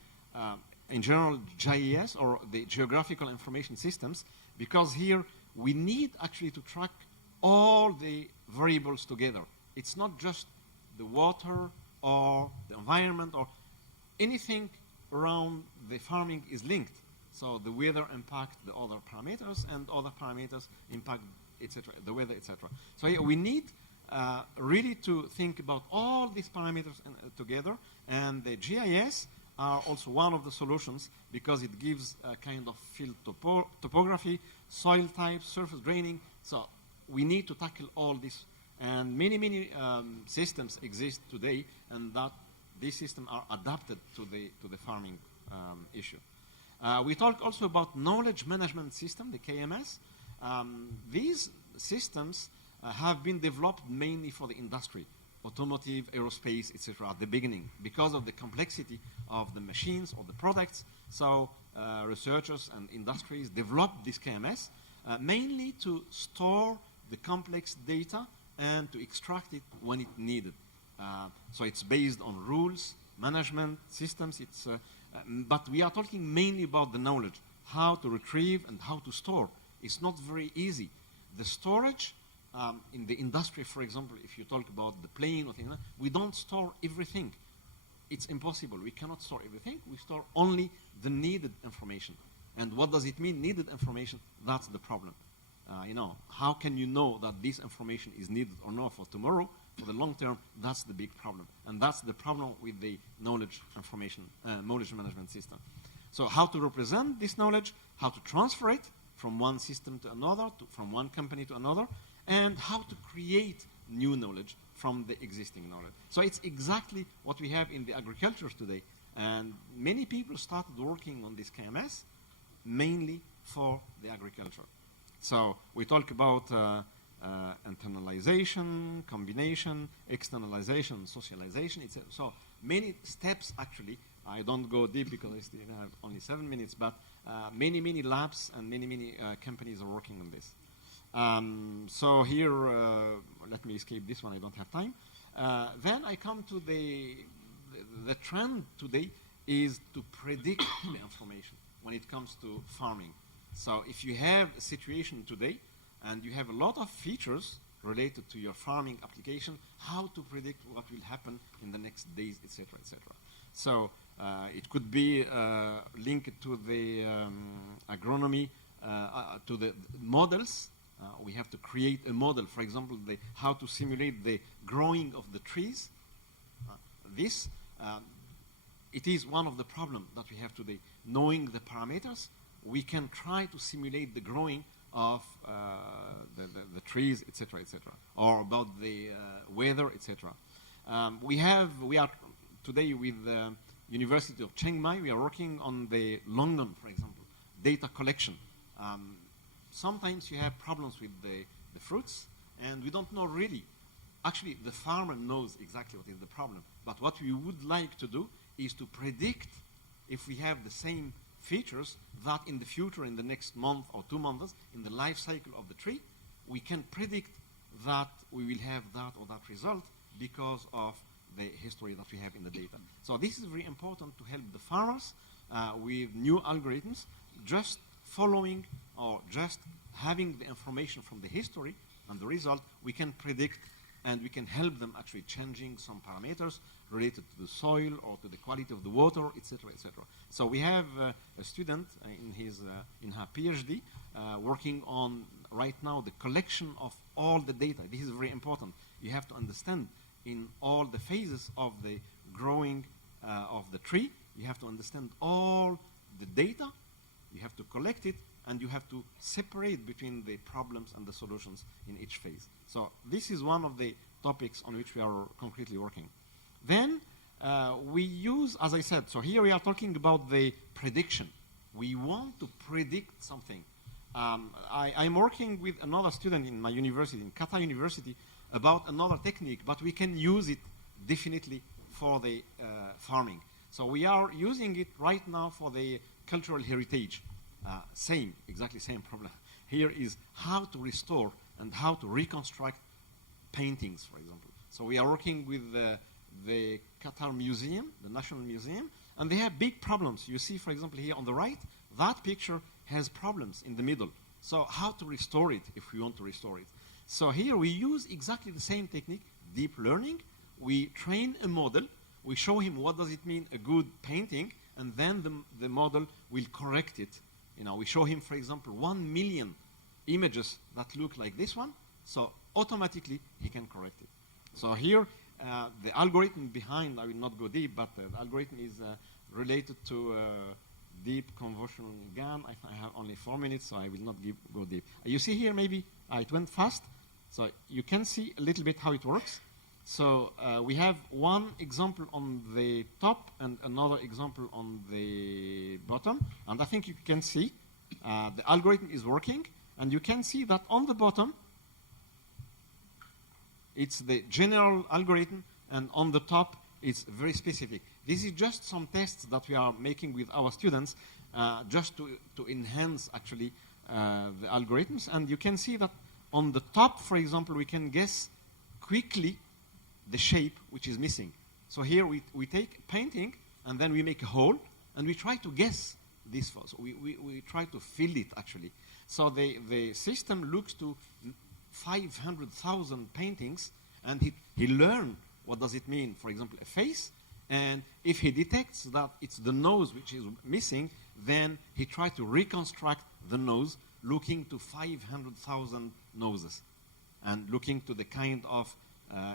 in general, GIS or the Geographical Information Systems, because here we need actually to track all the variables together. It's not just the water or the environment or anything around the farming is linked. So the weather impact the other parameters, and other parameters impact, etc., the weather, etc. So yeah, we need really to think about all these parameters together, and the GIS are also one of the solutions because it gives a kind of field topography, soil type, surface draining. So we need to tackle all this. And many systems exist today, and that these systems are adapted to the farming issue. We talked also about knowledge management system, the KMS. These systems have been developed mainly for the industry, automotive, aerospace, etc. at the beginning because of the complexity of the machines or the products. So researchers and industries developed this KMS mainly to store the complex data and to extract it when it needed. So it's based on rules, management, systems. But we are talking mainly about the knowledge, how to retrieve and how to store. It's not very easy. The storage in the industry, for example, if you talk about the plane or things, we don't store everything. It's impossible. We cannot store everything. We store only the needed information. And what does it mean, needed information? That's the problem. How can you know that this information is needed or not for tomorrow? For the long term, that's the big problem. And that's the problem with the knowledge management system. So how to represent this knowledge, how to transfer it from one system to another, from one company to another, and how to create new knowledge from the existing knowledge. So it's exactly what we have in the agriculture today. And many people started working on this KMS mainly for the agriculture. So we talk about internalization, combination, externalization, socialization, etc. So many steps actually. I don't go deep because I still have only 7 minutes, but many labs and many companies are working on this. So here, let me escape this one, I don't have time. Then I come to the trend today is to predict the information when it comes to farming. So if you have a situation today and you have a lot of features related to your farming application, how to predict what will happen in the next days, etc., etc. So it could be linked to the agronomy, to the models. We have to create a model, for example, how to simulate the growing of the trees. It is one of the problems that we have today. Knowing the parameters, we can try to simulate the growing of the trees, etc., etc., or about the weather, etc. We are today with the University of Chiang Mai. We are working on the London, for example, data collection. Sometimes you have problems with the fruits, and we don't know really. Actually, the farmer knows exactly what is the problem. But what we would like to do is to predict if we have the same features that in the future, in the next month or 2 months, in the life cycle of the tree, we can predict that we will have that or that result because of the history that we have in the data. So this is very important to help the farmers with new algorithms, just following or just having the information from the history and the result, we can predict and we can help them actually changing some parameters related to the soil or to the quality of the water, etc., etc. So we have a student in her PhD working on right now the collection of all the data. This is very important. You have to understand in all the phases of the growing of the tree, you have to understand all the data, you have to collect it, and you have to separate between the problems and the solutions in each phase. So this is one of the topics on which we are concretely working. Then we use, as I said, so here we are talking about the prediction. We want to predict something. I'm working with another student in my university, in Qatar University, about another technique, but we can use it definitely for the farming. So we are using it right now for the cultural heritage. Exactly same problem. Here is how to restore and how to reconstruct paintings, for example. So we are working with the Qatar Museum, the National Museum, and they have big problems. You see, for example, here on the right, that picture has problems in the middle. So how to restore it if we want to restore it? So here we use exactly the same technique, deep learning. We train a model. We show him what does it mean, a good painting, and then the model will correct it. We show him, for example, 1 million images that look like this one, so automatically he can correct it. So here, the algorithm behind, I will not go deep, but the algorithm is related to deep convolution GAN. I have only 4 minutes, so I will not go deep. You see here, maybe it went fast. So you can see a little bit how it works. So we have one example on the top and another example on the bottom. And I think you can see the algorithm is working. And you can see that on the bottom, it's the general algorithm, and on the top, it's very specific. This is just some tests that we are making with our students just to enhance, actually, the algorithms. And you can see that on the top, for example, we can guess quickly the shape which is missing. So here we take a painting, and then we make a hole, and we try to guess this. So we try to fill it, actually. So the system looks to 500,000 paintings, and he learns what does it mean, for example, a face. And if he detects that it's the nose which is missing, then he tries to reconstruct the nose, looking to 500,000 noses, and looking to the kind of,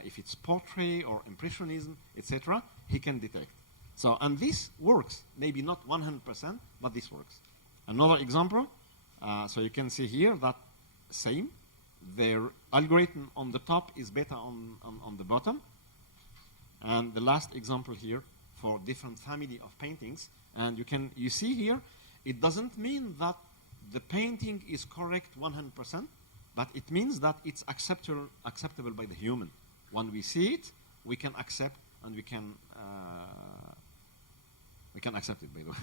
if it's portrait or impressionism, etc., he can detect. So, and this works, maybe not 100%, but this works. Another example, so you can see here that same, their algorithm on the top is better on the bottom. And the last example here for different family of paintings. And you see here, it doesn't mean that the painting is correct 100%, but it means that it's acceptable by the human. When we see it, we can accept, and we can accept it, by the way.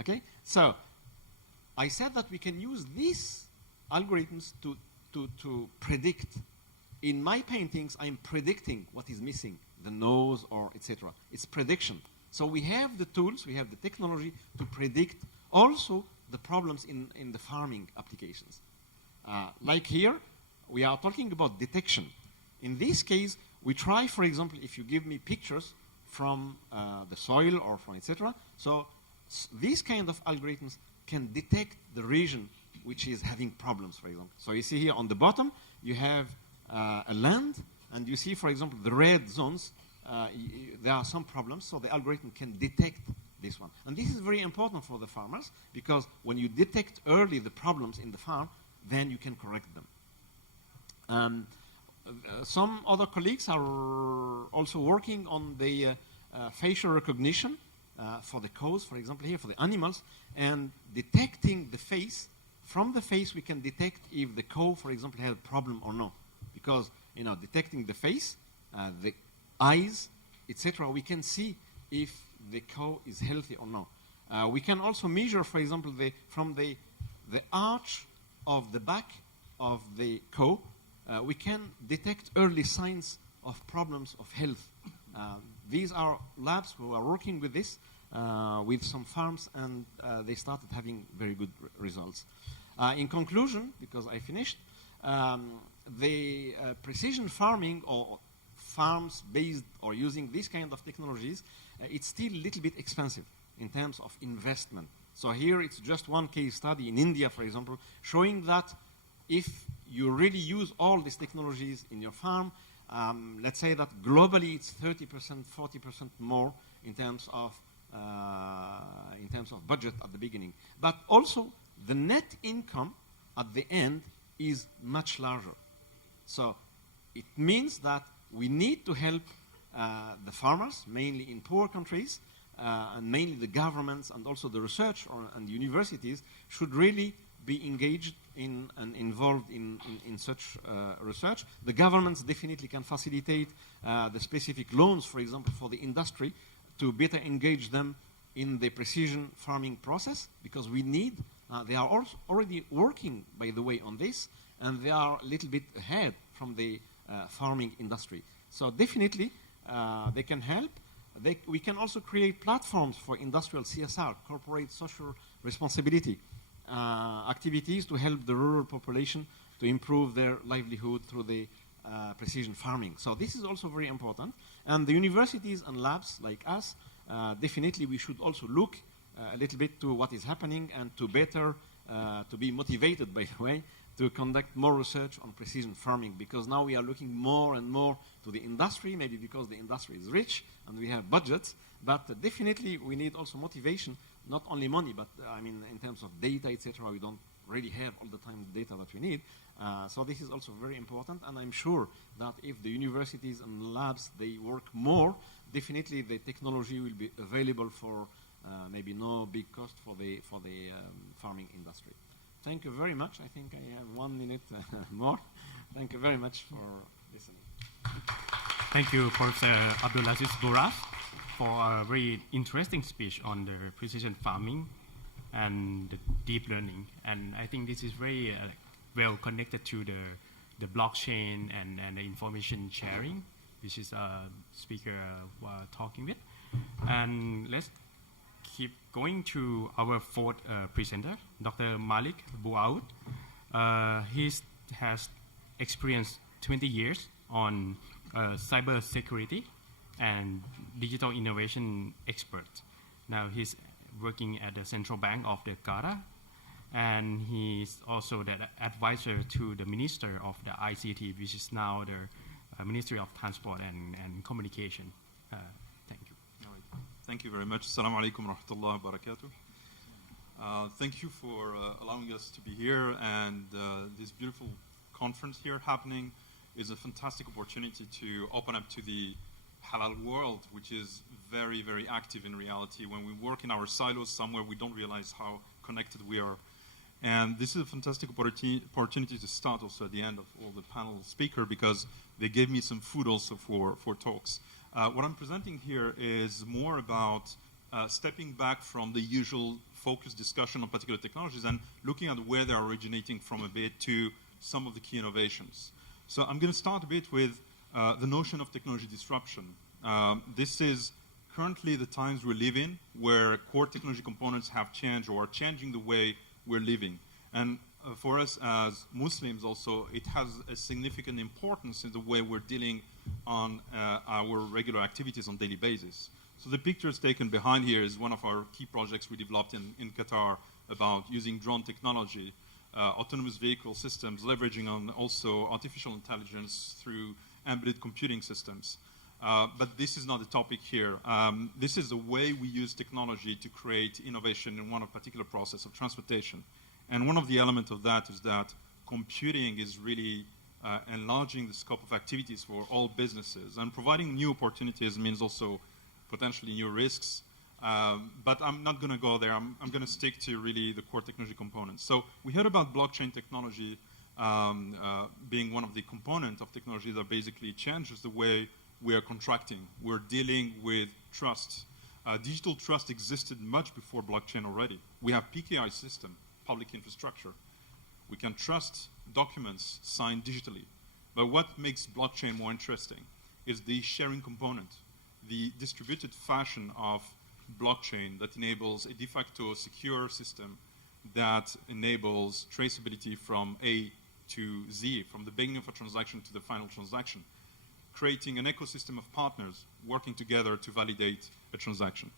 Okay? So, I said that we can use these algorithms to predict. In my paintings, I'm predicting what is missing, the nose or etc. It's prediction. So we have the tools, we have the technology to predict also the problems in the farming applications. Like here, we are talking about detection. In this case, we try, for example, if you give me pictures from the soil or from etc. So these kind of algorithms can detect the region which is having problems, for example. So you see here on the bottom, you have a land, and you see, for example, the red zones, there are some problems, so the algorithm can detect this one. And this is very important for the farmers, because when you detect early the problems in the farm, then you can correct them. Some other colleagues are also working on the facial recognition for the cows, for example, here for the animals, and detecting the face. From the face, we can detect if the cow, for example, has a problem or not. Because, detecting the face, the eyes, etc., we can see if the cow is healthy or not. We can also measure, for example, from the arch of the back of the cow, we can detect early signs of problems of health. These are labs who are working with this, with some farms, and they started having very good results. In conclusion, because I finished, the precision farming or farms based or using this kind of technologies, it's still a little bit expensive in terms of investment. So here it's just one case study in India, for example, showing that if you really use all these technologies in your farm, let's say that globally it's 30%, 40% more in terms of budget at the beginning. But also the net income at the end is much larger. So it means that we need to help the farmers, mainly in poor countries, and mainly the governments and also the research and universities should really be engaged in and involved in such research. The governments definitely can facilitate the specific loans, for example, for the industry to better engage them in the precision farming process, because we need, they are also already working, by the way, on this, and they are a little bit ahead from the farming industry. So definitely they can help. We can also create platforms for industrial CSR, corporate social responsibility activities to help the rural population to improve their livelihood through the precision farming. So this is also very important. And the universities and labs like us, definitely we should also look a little bit to what is happening and to better, to be motivated, by the way, to conduct more research on precision farming, because now we are looking more and more to the industry, maybe because the industry is rich and we have budgets, but definitely we need also motivation, not only money, but I mean in terms of data, etc. We don't really have all the time the data that we need. So this is also very important, and I'm sure that if the universities and labs, they work more, definitely the technology will be available for maybe no big cost for the farming industry. Thank you very much. I think I have 1 minute more. Thank you very much for listening. Thank you, Professor Abdelaziz Bouras, for a very interesting speech on the precision farming and the deep learning. And I think this is very well connected to the blockchain and the information sharing, which is speaker talking with. And let's keep going to our fourth presenter, Dr. Malik Bouaoud. He has experienced 20 years on cyber security and digital innovation expert. Now he's working at the Central Bank of the Qatar, and he's also the advisor to the Minister of the ICT, which is now the Ministry of Transport and Communication. Thank you. Thank you very much. Assalamu alaikum wa rahmatullahi wa barakatuh. Thank you for allowing us to be here, and this beautiful conference here happening is a fantastic opportunity to open up to the halal world, which is very, very active in reality. When we work in our silos somewhere, we don't realize how connected we are. And this is a fantastic opportunity to start also at the end of all the panel speaker, because they gave me some food also for talks. What I'm presenting here is more about stepping back from the usual focused discussion on particular technologies and looking at where they're originating from a bit to some of the key innovations. So I'm going to start a bit with the notion of technology disruption. This is currently the times we live in, where core technology components have changed or are changing the way we're living. And for us as Muslims also, it has a significant importance in the way we're dealing on our regular activities on a daily basis. So the pictures taken behind here is one of our key projects we developed in Qatar about using drone technology, autonomous vehicle systems, leveraging on also artificial intelligence through embedded computing systems. But this is not the topic here. This is the way we use technology to create innovation in one particular process of transportation. And one of the elements of that is that computing is really enlarging the scope of activities for all businesses. And providing new opportunities means also potentially new risks. But I'm not going to go there. I'm going to stick to really the core technology components. So we heard about blockchain technology being one of the components of technology that basically changes the way we are contracting. We're dealing with trust. Digital trust existed much before blockchain already. We have PKI system, public infrastructure. We can trust documents signed digitally. But what makes blockchain more interesting is the sharing component, the distributed fashion of blockchain that enables a de facto secure system that enables traceability from A to Z, from the beginning of a transaction to the final transaction, creating an ecosystem of partners working together to validate a transaction.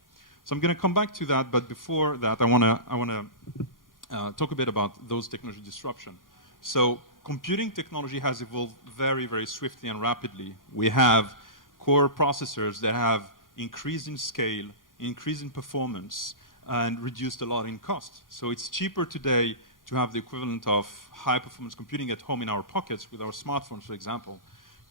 So I'm going to come back to that, but before that, I want to talk a bit about those technology disruption. So computing technology has evolved very, very swiftly and rapidly. We have core processors that have increased in scale, increased in performance, and reduced a lot in cost. So it's cheaper today to have the equivalent of high-performance computing at home in our pockets with our smartphones, for example,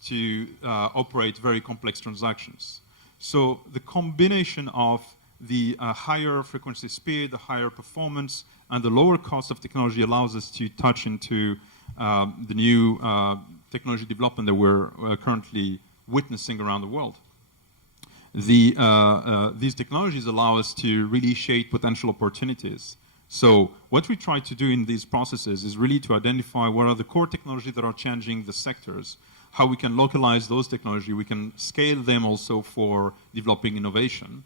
to operate very complex transactions. So the combination of the higher frequency speed, the higher performance, and the lower cost of technology allows us to touch into the new technology development that we're currently witnessing around the world. These technologies allow us to really shape potential opportunities. So what we try to do in these processes is really to identify what are the core technologies that are changing the sectors, how we can localize those technologies, we can scale them also for developing innovation,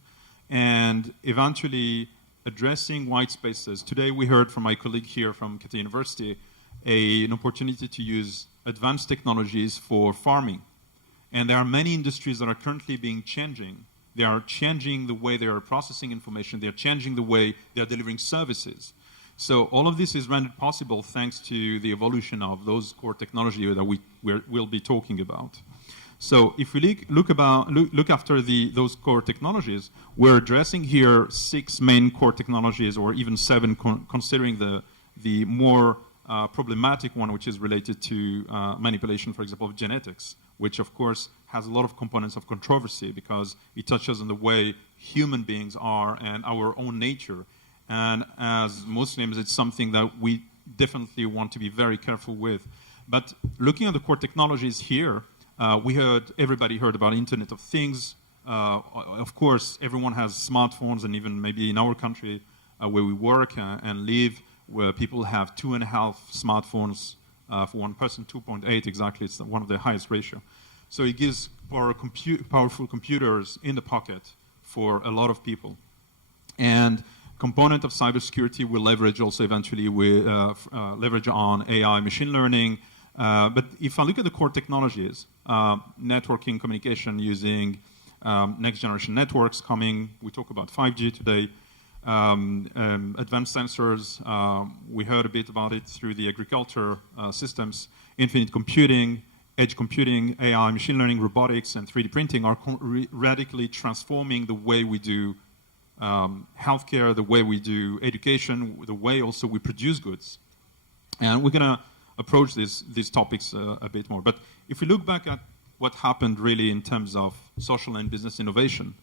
and eventually addressing white spaces. Today we heard from my colleague here from Qatar University an opportunity to use advanced technologies for farming. And there are many industries that are currently changing. They are changing the way they are processing information. They are changing the way they are delivering services. So all of this is rendered possible thanks to the evolution of those core technology that we'll be talking about. So if we look after those core technologies, we're addressing here 6 main core technologies, or even 7, considering the more problematic one, which is related to manipulation, for example, of genetics, which of course has a lot of components of controversy because it touches on the way human beings are and our own nature. And as Muslims, it's something that we definitely want to be very careful with. But looking at the core technologies here, everybody heard about Internet of Things. Of course, everyone has smartphones, and even maybe in our country where we work and live, where people have 2.5 smartphones for one person, 2.8 exactly. It's one of the highest ratio. So it gives powerful computers in the pocket for a lot of people. And component of cybersecurity will leverage also eventually leverage on AI, machine learning. But if I look at the core technologies, networking, communication using next generation networks coming, we talk about 5G today, advanced sensors, we heard a bit about it through the agriculture systems, infinite computing, edge computing, AI, machine learning, robotics, and 3D printing are radically transforming the way we do healthcare, the way we do education, the way also we produce goods. And we're going to approach these topics a bit more. But if we look back at what happened really in terms of social and business innovation,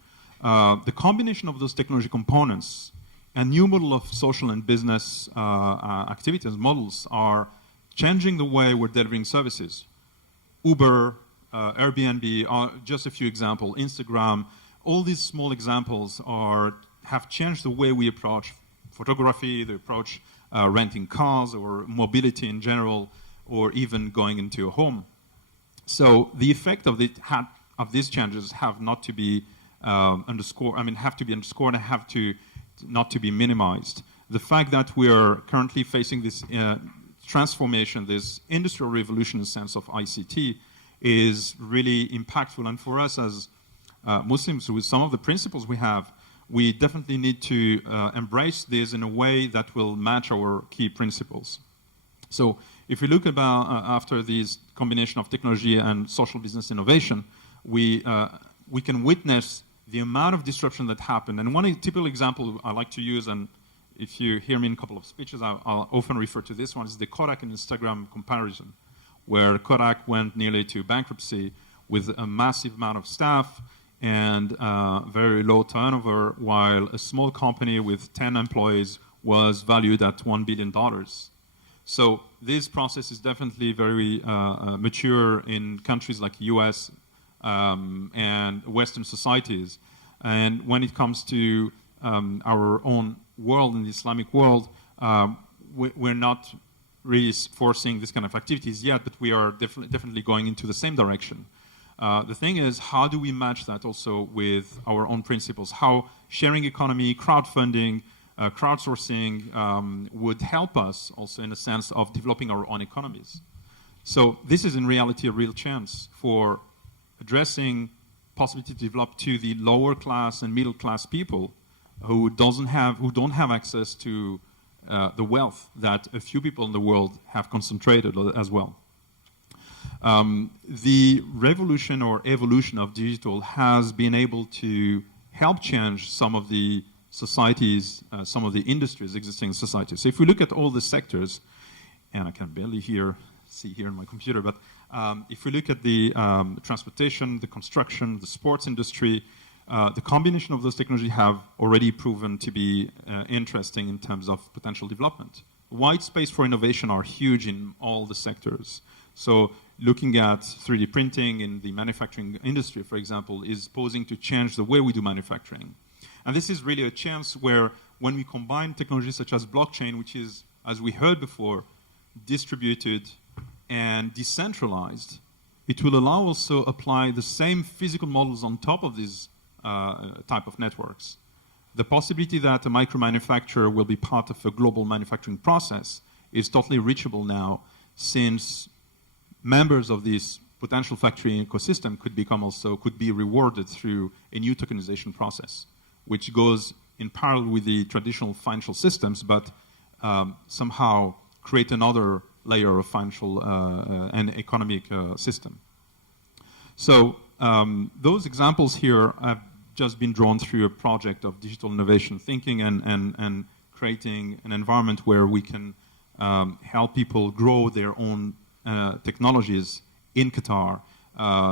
the combination of those technology components and new model of social and business activities, models, are changing the way we're delivering services. Uber, Airbnb are just a few examples, Instagram. All these small examples have changed the way we approach photography, the approach renting cars or mobility in general, or even going into a home. So the effect of these changes have not to be underscored. I mean, have to be underscored and have to not to be minimized. The fact that we are currently facing this transformation, this industrial revolution in the sense of ICT, is really impactful. And for us as Muslims, with some of the principles we have, we definitely need to embrace this in a way that will match our key principles. So if we look after this combination of technology and social business innovation, we can witness the amount of disruption that happened. And one typical example I like to use, and if you hear me in a couple of speeches, I'll often refer to this one, is the Kodak and Instagram comparison, where Kodak went nearly to bankruptcy with a massive amount of staff and very low turnover, while a small company with 10 employees was valued at $1 billion. So this process is definitely very mature in countries like the US and Western societies. And when it comes to our own world, in the Islamic world, we're not really forcing this kind of activities yet, but we are definitely going into the same direction. The thing is, how do we match that also with our own principles? How sharing economy, crowdfunding, crowdsourcing would help us also in a sense of developing our own economies. So this is in reality a real chance for addressing possibility to develop to the lower class and middle class people who don't have access to the wealth that a few people in the world have concentrated as well. The revolution or evolution of digital has been able to help change some of the societies, some of the industries existing in society. So if we look at all the sectors, and I can barely see here on my computer, but if we look at the transportation, the construction, the sports industry, the combination of those technologies have already proven to be interesting in terms of potential development. White space for innovation are huge in all the sectors. So looking at 3D printing in the manufacturing industry, for example, is posing to change the way we do manufacturing. And this is really a chance where when we combine technologies such as blockchain, which is, as we heard before, distributed and decentralized, it will allow also apply the same physical models on top of these type of networks. The possibility that a micro manufacturer will be part of a global manufacturing process is totally reachable now, since members of this potential factory ecosystem could be rewarded through a new tokenization process, which goes in parallel with the traditional financial systems, but somehow create another layer of financial and economic system. So those examples here have just been drawn through a project of digital innovation thinking and creating an environment where we can help people grow their own technologies in Qatar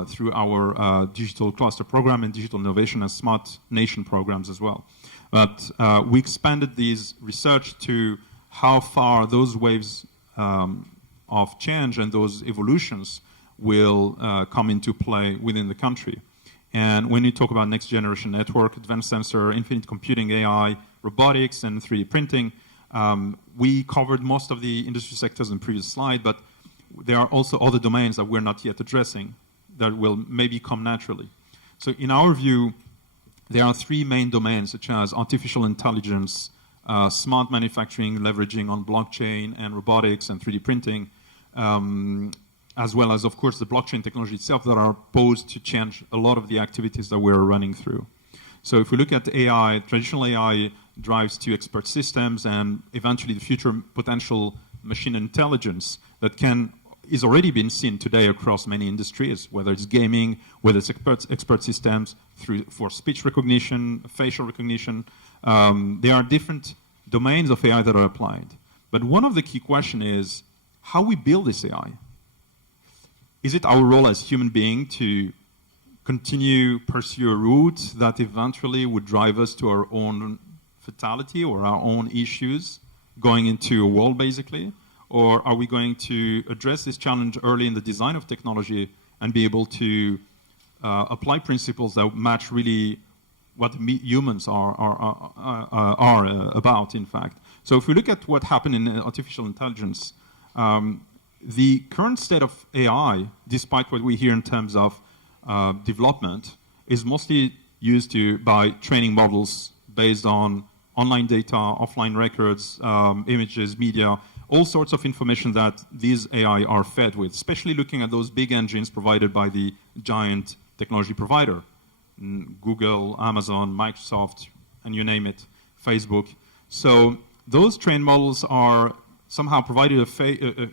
through our digital cluster program and digital innovation and smart nation programs as well. But we expanded these research to how far those waves of change and those evolutions will come into play within the country. And when you talk about next generation network, advanced sensor, infinite computing, AI, robotics, and 3D printing, we covered most of the industry sectors in the previous slide, but there are also other domains that we're not yet addressing that will maybe come naturally. So in our view, there are three main domains, such as artificial intelligence, smart manufacturing, leveraging on blockchain and robotics and 3D printing, as well as, of course, the blockchain technology itself that are posed to change a lot of the activities that we're running through. So if we look at AI, traditional AI drives to expert systems and eventually the future potential machine intelligence that is already been seen today across many industries, whether it's gaming, whether it's expert systems for speech recognition, facial recognition. There are different domains of AI that are applied. But one of the key questions is how we build this AI. Is it our role as human being to continue pursue a route that eventually would drive us to our own fatality or our own issues going into a wall, basically? Or are we going to address this challenge early in the design of technology and be able to apply principles that match really what humans are about, in fact? So if we look at what happened in artificial intelligence, the current state of AI, despite what we hear in terms of development, is mostly used by training models based on online data, offline records, images, media, all sorts of information that these AI are fed with, especially looking at those big engines provided by the giant technology provider, Google, Amazon, Microsoft, and you name it, Facebook. So those trained models are somehow provided a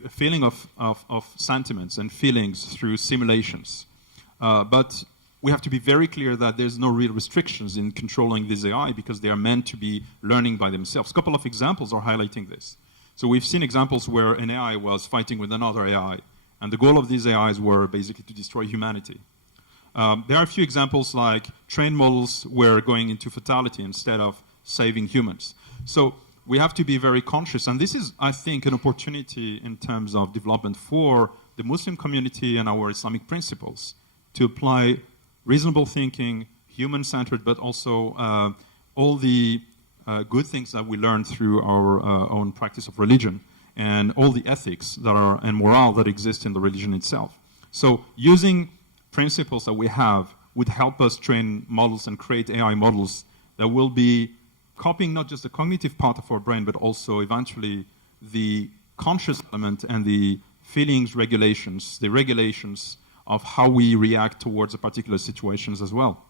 feeling of sentiments and feelings through simulations. But we have to be very clear that there's no real restrictions in controlling this AI because they are meant to be learning by themselves. A couple of examples are highlighting this. So we've seen examples where an AI was fighting with another AI, and the goal of these AIs were basically to destroy humanity. There are a few examples like trained models were going into fatality instead of saving humans. So we have to be very conscious, and this is, I think, an opportunity in terms of development for the Muslim community and our Islamic principles to apply reasonable thinking, human-centered, but also all the good things that we learn through our own practice of religion and all the ethics that are and morale that exist in the religion itself. So using principles that we have would help us train models and create AI models that will be copying not just the cognitive part of our brain, but also eventually the conscious element and the feelings regulations, the regulations of how we react towards a particular situations as well.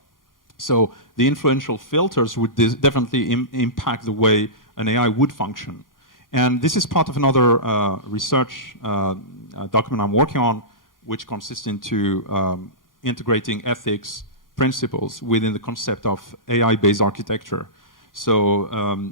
So the influential filters would definitely impact the way an AI would function. And this is part of another research document I'm working on, which consists into integrating ethics principles within the concept of AI-based architecture. So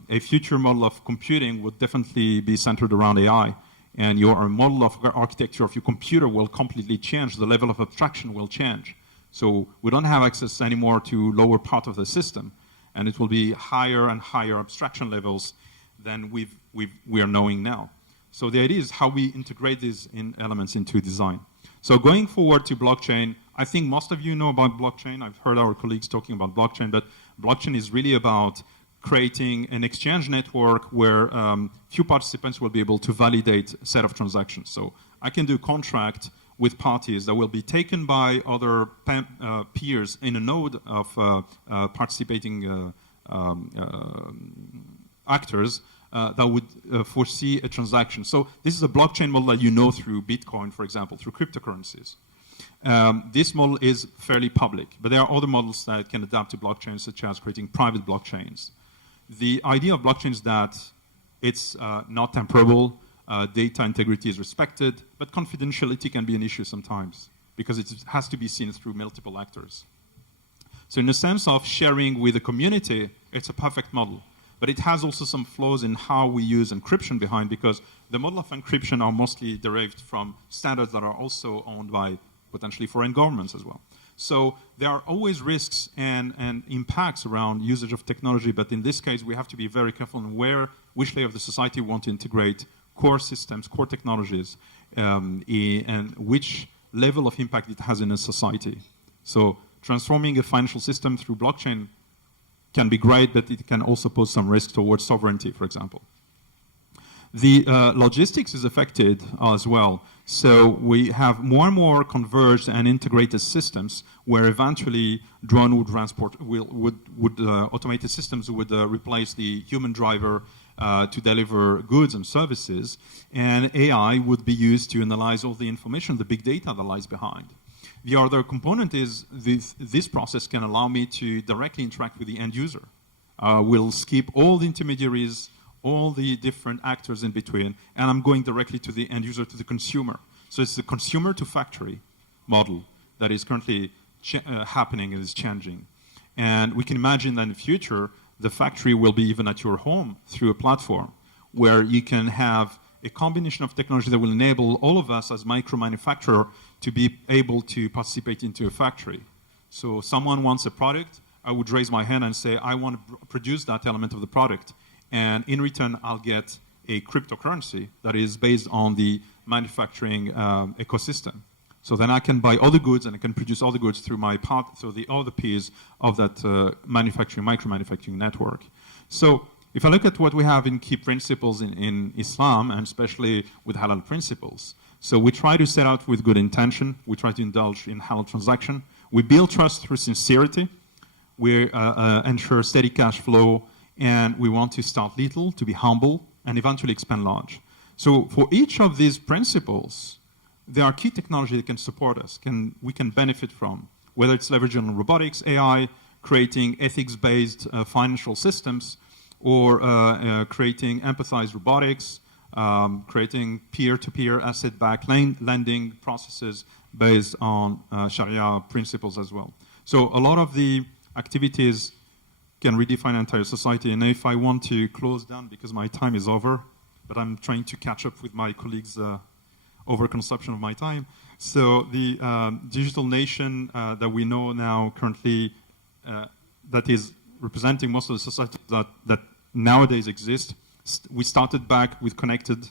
a future model of computing would definitely be centered around AI. And your model of architecture of your computer will completely change. The level of abstraction will change. So we don't have access anymore to lower part of the system, and it will be higher and higher abstraction levels than we are knowing now. So the idea is how we integrate these elements into design. So going forward to blockchain, I think most of you know about blockchain. I've heard our colleagues talking about blockchain, but blockchain is really about creating an exchange network where few participants will be able to validate a set of transactions. So I can do a contract with parties that will be taken by other peers in a node of participating actors that would foresee a transaction. So this is a blockchain model that you know through Bitcoin, for example, through cryptocurrencies. This model is fairly public, but there are other models that can adapt to blockchains, such as creating private blockchains. The idea of blockchain is that it's not temporable, data integrity is respected, but confidentiality can be an issue sometimes because it has to be seen through multiple actors. So in the sense of sharing with the community, it's a perfect model. But it has also some flaws in how we use encryption behind, because the model of encryption are mostly derived from standards that are also owned by potentially foreign governments as well. So there are always risks and impacts around usage of technology, but in this case, we have to be very careful on which layer of the society we want to integrate core systems, core technologies, and which level of impact it has in a society. So transforming a financial system through blockchain can be great, but it can also pose some risk towards sovereignty, for example. The logistics is affected as well. So we have more and more converged and integrated systems where eventually drone would transport, automated systems would replace the human driver to deliver goods and services, and AI would be used to analyze all the information, the big data that lies behind. The other component is this process can allow me to directly interact with the end user. We'll skip all the intermediaries, all the different actors in between, and I'm going directly to the end user, to the consumer. So it's the consumer to factory model that is currently happening and is changing. And we can imagine that in the future, the factory will be even at your home through a platform where you can have a combination of technology that will enable all of us as micro manufacturer to be able to participate into a factory. So someone wants a product, I would raise my hand and say, I want to produce that element of the product. And in return, I'll get a cryptocurrency that is based on the manufacturing ecosystem. So then I can buy all the goods and I can produce all the goods through my part, so all the piece of that micro manufacturing network. So if I look at what we have in key principles in Islam, and especially with halal principles, so we try to set out with good intention. We try to indulge in halal transaction. We build trust through sincerity. We ensure steady cash flow, and we want to start little, to be humble, and eventually expand large. So for each of these principles, there are key technology that can support us, we can benefit from, whether it's leveraging robotics, AI, creating ethics-based financial systems, or creating empathized robotics, creating peer-to-peer asset-backed lending processes based on Sharia principles as well. So a lot of the activities can redefine entire society. And if I want to close down, because my time is over, but I'm trying to catch up with my colleagues' overconsumption of my time. So the digital nation that we know now currently that is representing most of the society that nowadays exist. We started back with connected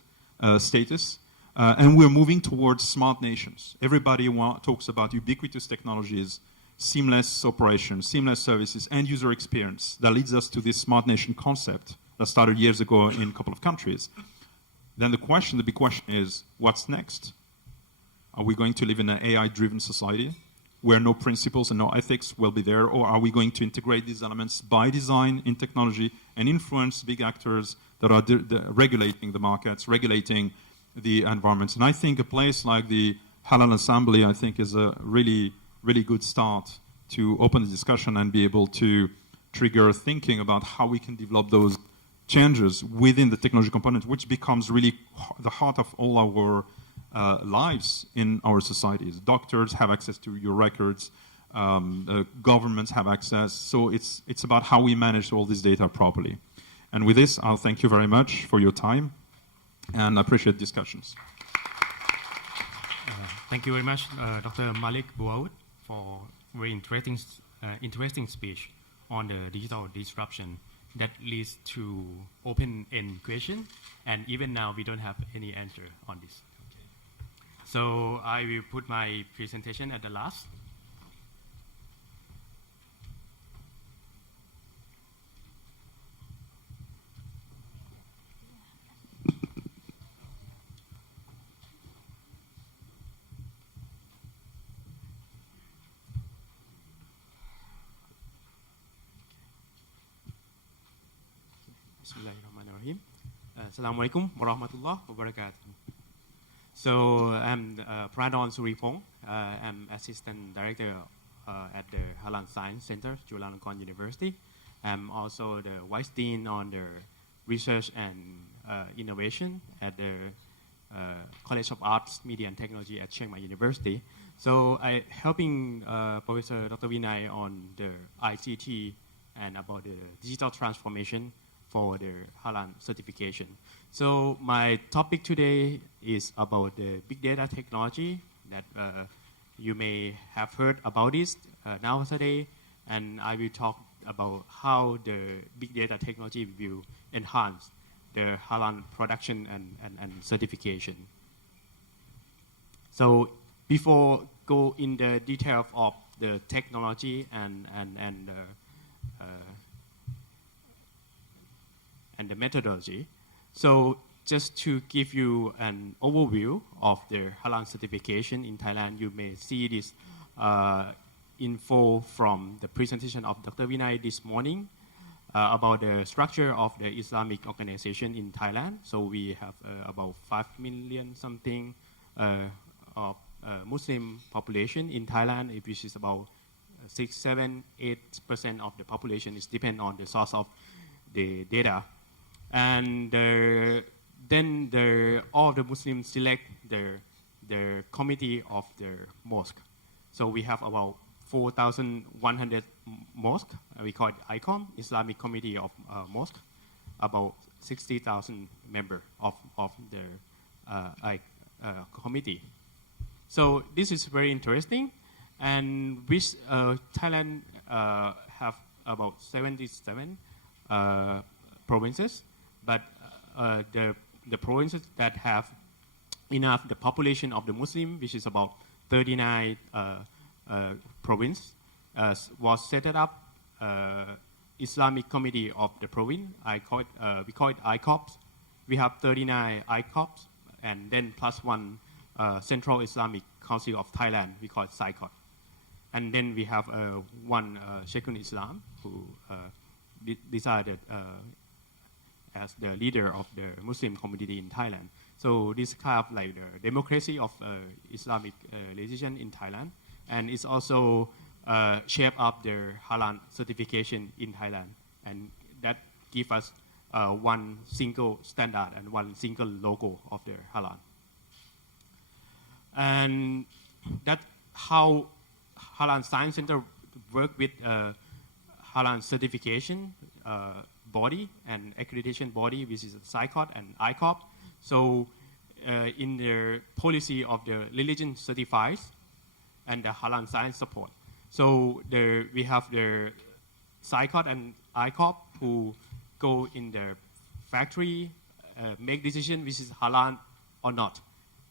status, and we're moving towards smart nations. Everybody talks about ubiquitous technologies, seamless operations, seamless services, and user experience that leads us to this smart nation concept that started years ago in a couple of countries. Then the big question is, what's next? Are we going to live in an AI-driven society where no principles and no ethics will be there, or are we going to integrate these elements by design in technology and influence big actors that are regulating the markets, regulating the environments? And I think a place like the Halal Assembly, I think, is a really, really good start to open the discussion and be able to trigger thinking about how we can develop those changes within the technology component, which becomes really the heart of all our lives in our societies. Doctors have access to your records, governments have access, so it's about how we manage all this data properly. And with this, I'll thank you very much for your time, and I appreciate discussions. Thank you very much, Dr. Malik Bouaoud, for very interesting speech on the digital disruption that leads to open-end question, and even now we don't have any answer on this. So I will put my presentation at the last. Bismillahirrahmanirrahim. Assalamu alaikum wa rahmatullah wa barakatuh. So I'm Pradorn Sureephong. I'm Assistant Director at the Halal Science Center, Chulalongkorn University. I'm also the Vice Dean on the Research and innovation at the College of Arts, Media and Technology at Chiang Mai University. So I helping Professor Dr. Vinay on the ICT and about the digital transformation for the Halal certification. So my topic today is about the big data technology that you may have heard about this nowadays, and I will talk about how the big data technology will enhance the Halal production and certification. So before go in the detail of the technology and the methodology, so just to give you an overview of the Halal certification in Thailand, you may see this info from the presentation of Dr. Vinay this morning about the structure of the Islamic organization in Thailand. So we have about 5 million something of Muslim population in Thailand, which is about 6, 7, 8% of the population is depend on the source of the data. And then all the Muslims select the committee of the mosque. So we have about 4,100 mosques. We call it ICOM, Islamic Committee of Mosque, about 60,000 members of the committee. So this is very interesting, and which Thailand have about 77 provinces, but the provinces that have enough the population of the Muslim, which is about 39 province, was set up Islamic Committee of the province. We call it ICOPs. We have 39 ICOPs, and then plus one Central Islamic Council of Thailand. We call it SICOT. And then we have one Sheikhul Islam who decided as the leader of the Muslim community in Thailand. So this kind of like the democracy of Islamic religion in Thailand, and it's also shape up their Halal certification in Thailand, and that give us one single standard and one single logo of their Halal. And that's how Halal Science Center work with Halal certification body and accreditation body, which is SICOT and ICOP. So in their policy of the religion certifies and the Halal science support. So we have the SICOT and ICOP who go in the factory, make decision which is halal or not.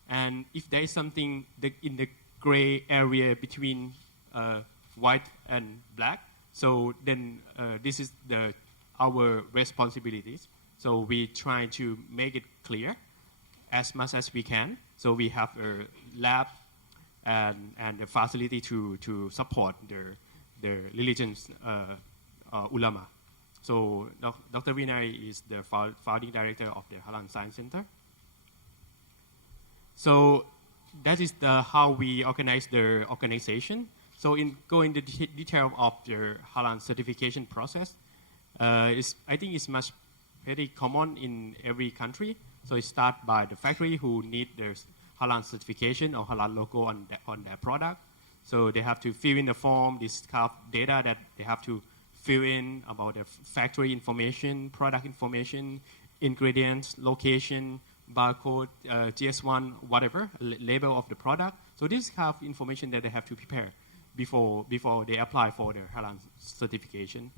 And if there is something in the gray area between white and black, so then this is our responsibilities. So we try to make it clear as much as we can. So we have a lab and the facility to support the religions ulama. So Dr. Vinay is the founding director of the Halal Science Center. So that is how we organize the organization. So go into the detail of the Halal certification process. I think it's much very common in every country. So it starts by the factory who need their Halal certification or Halal logo on their product. So they have to fill in the form, this kind of data that they have to fill in about the factory information, product information, ingredients, location, barcode, GS1, whatever, label of the product. So this kind of information that they have to prepare before they apply for their Halal certification.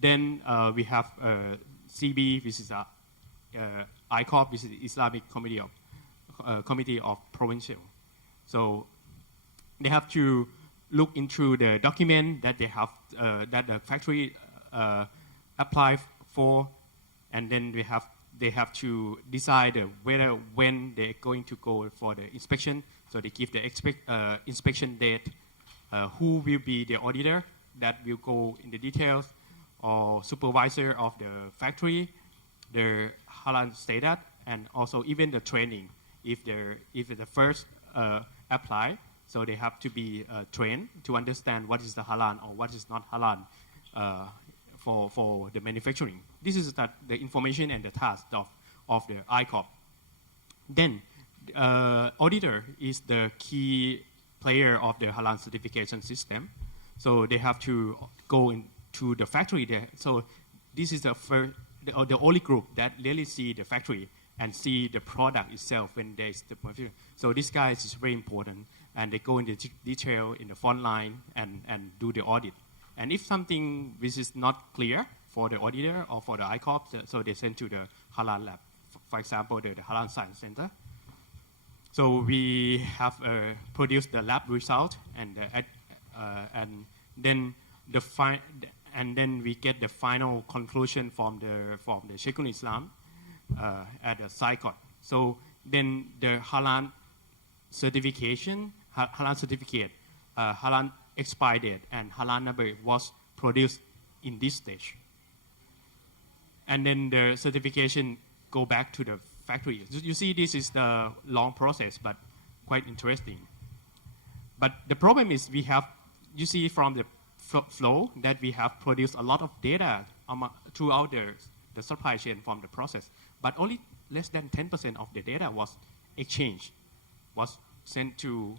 Then we have CB, which is ICOP, which is the Islamic Committee of Provincial. So they have to look into the document that they have that the factory apply for, and then they have to decide when they're going to go for the inspection. So they give the inspection date, who will be the auditor that will go in the details, or supervisor of the factory, the Halal status, and also even the training. If the first apply, so they have to be trained to understand what is the halal or what is not halal for the manufacturing. This is the information and the task of of the ICOP. Then, auditor is the key player of the halal certification system. So they have to go into the factory there. So this is the only group that really see the factory and see the product itself when there's the material. So this guys is very important, and they go into detail in the front line and do the audit. And if something which is not clear for the auditor or for the ICOP, so they send to the halal lab. For example, the Halal Science Center. So we have produced the lab result, and then we get the final conclusion from the Sheikhul Islam at the SICOT. So then the halal certification, halal certificate, halal expired date, and halal number was produced in this stage. And then the certification go back to the factory. You see, this is the long process, but quite interesting. But the problem is you see from the flow that we have produced a lot of data throughout the supply chain from the process, but only less than 10% of the data was exchanged, was sent to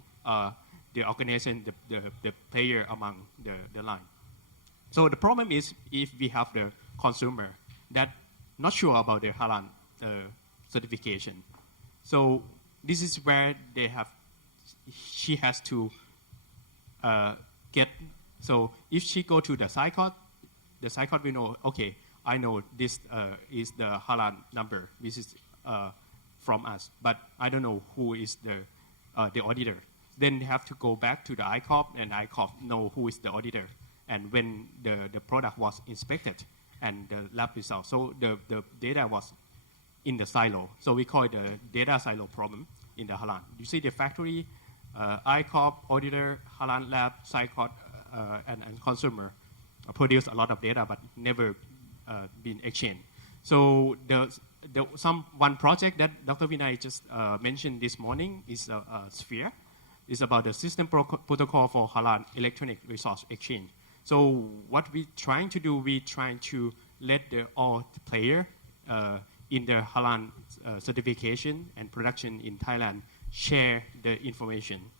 the organization, the player among the line. So the problem is if we have the consumer that not sure about the halal certification. So this is where she has to get. So if she go to the SICOT will know, okay, I know this is the halal number. This is from us, but I don't know who is the auditor. Then they have to go back to the ICOP, and ICOP know who is the auditor and when the product was inspected and the lab result. So the data was in the silo. So we call it the data silo problem in the halal. You see the factory, ICOP, auditor, halal lab, SICOT, and consumer produce a lot of data but never been exchanged. So one project that Dr. Vinay just mentioned this morning is Sphere. It's about the system protocol for halal electronic resource exchange. So what we're trying to do, we're trying to let all player in the halal certification and production in Thailand share the information.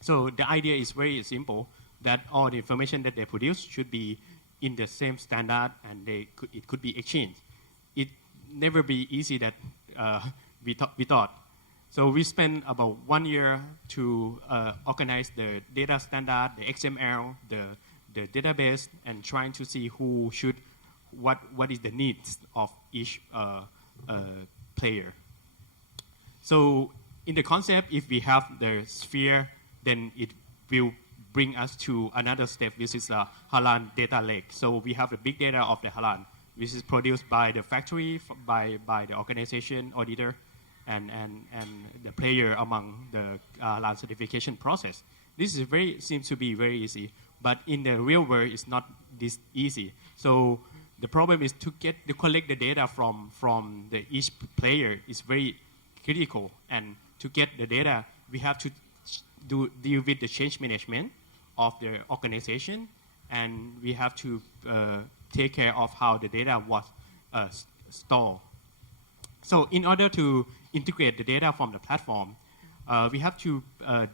So the idea is very simple, that all the information that they produce should be in the same standard, and it could be exchanged. It never be easy that we thought. So we spent about 1 year to organize the data standard, the XML, the database, and trying to see what is the needs of each player. So in the concept, if we have the sphere, then it will bring us to another step. This is a halal data lake. So we have the big data of the halal, which is produced by the factory, by the organization, auditor, and the player among the halal certification process. This is seems to be very easy, but in the real world, it's not this easy. So the problem is to collect the data from each player is very critical, and to get the data, we have to deal with the change management of the organization, and we have to take care of how the data was stored. So in order to integrate the data from the platform, we have to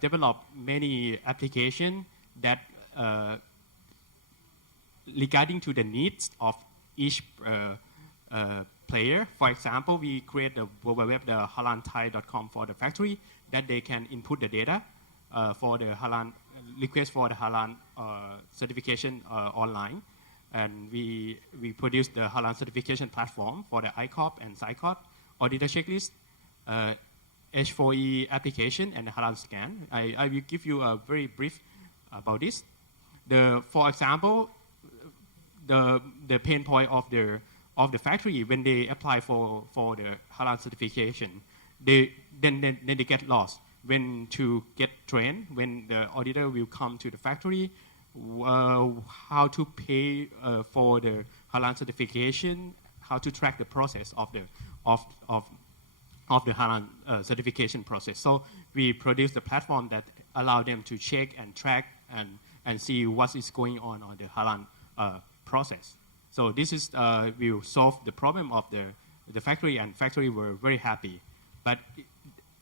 develop many applications that regarding to the needs of each player. For example, we create the halalthai.com for the factory that they can input the data for the halal request for the halal certification online, and we produce the halal certification platform for the ICOP and SICOT, auditor checklist, H4E application, and the halal scan. I will give you a very brief about this. For example, the pain point of the factory when they apply for the halal certification, then they get lost. When to get trained, when the auditor will come to the factory, how to pay for the halal certification, how to track the process of the halal certification process. So we produce the platform that allow them to check and track and see what is going on the halal process. So this is will solve the problem of the the factory, and factory were very happy. But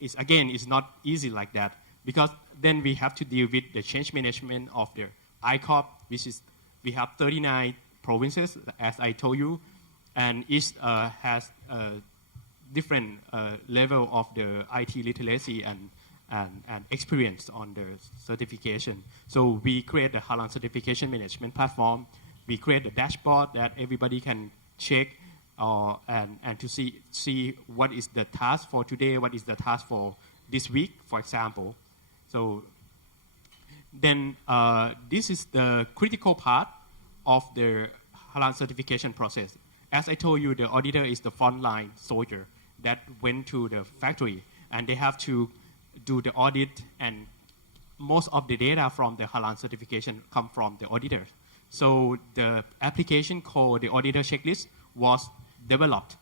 it's not easy like that, because then we have to deal with the change management of the ICOP, which is, we have 39 provinces, as I told you, and each has a different level of the IT literacy and experience on the certification. So we create the Halal certification management platform. We create a dashboard that everybody can check and to see what is the task for today, what is the task for this week, for example. So then this is the critical part of the Halal certification process. As I told you, the auditor is the frontline soldier that went to the factory, and they have to do the audit, and most of the data from the Halal certification come from the auditor. So the application called the auditor checklist was developed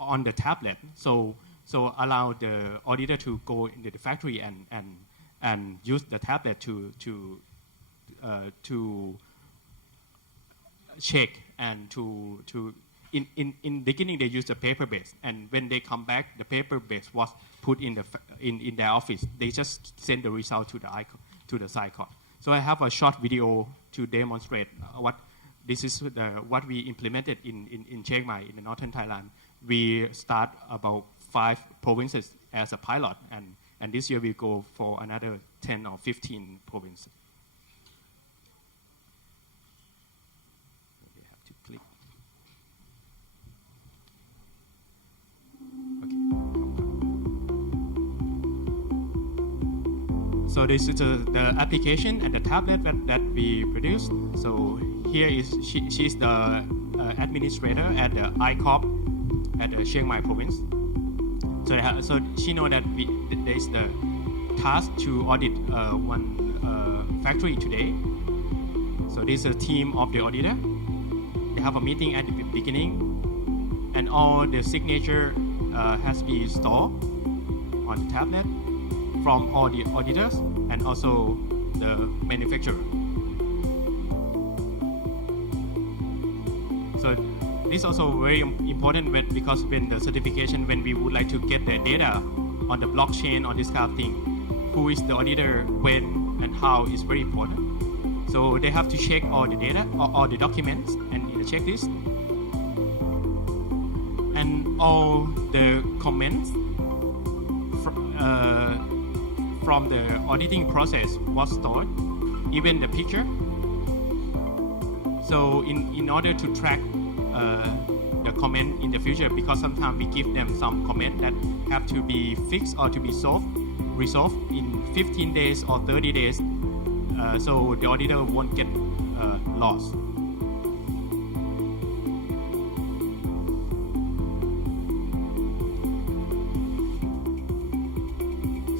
on the tablet. So allow the auditor to go into the factory and use the tablet to check and in beginning they use the paper base, and when they come back, the paper base was put in their office. They just send the result to the cycle. So I have a short video to demonstrate what we implemented in Chiang Mai in the northern Thailand. We start about 5 provinces as a pilot, and this year we go for another 10 or 15 provinces. We have to click. So this is the application and the tablet that we produced. So here she's the administrator at the ICOP at the Chiang Mai province. So she know that there is the task to audit one factory today. So this is a team of the auditor. They have a meeting at the beginning, and all the signature has to be stored on the tablet from all the auditors and also the manufacturer. So this is also very important because when the certification, when we would like to get the data on the blockchain or this kind of thing, who is the auditor, when and how is very important. So they have to check all the data, all the documents and in the checklist. And all the comments from the auditing process was stored, even the picture. So in order to track the comment in the future, because sometimes we give them some comment that have to be fixed or to be resolved in 15 days or 30 days, so the auditor won't get lost.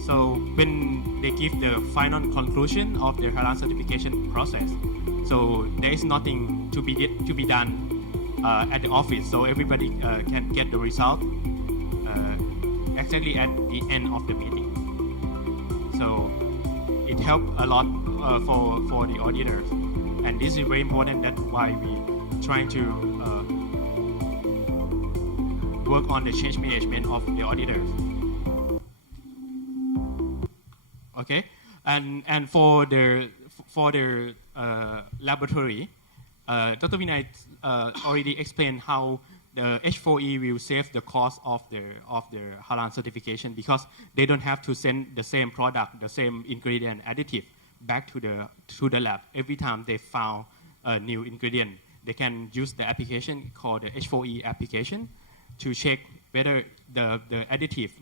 So when they give the final conclusion of the Halal certification process, so there is nothing to be done at the office. So everybody can get the result exactly at the end of the meeting. So it helped a lot for the auditors, and this is very important. That's why we trying to work on the change management of the auditors. Okay, and for the laboratory, Dr. Vinay already explained how the H4E will save the cost of their Halal certification, because they don't have to send the same product, the same ingredient additive back to the lab every time they found a new ingredient. They can use the application called the H4E application to check whether the additive,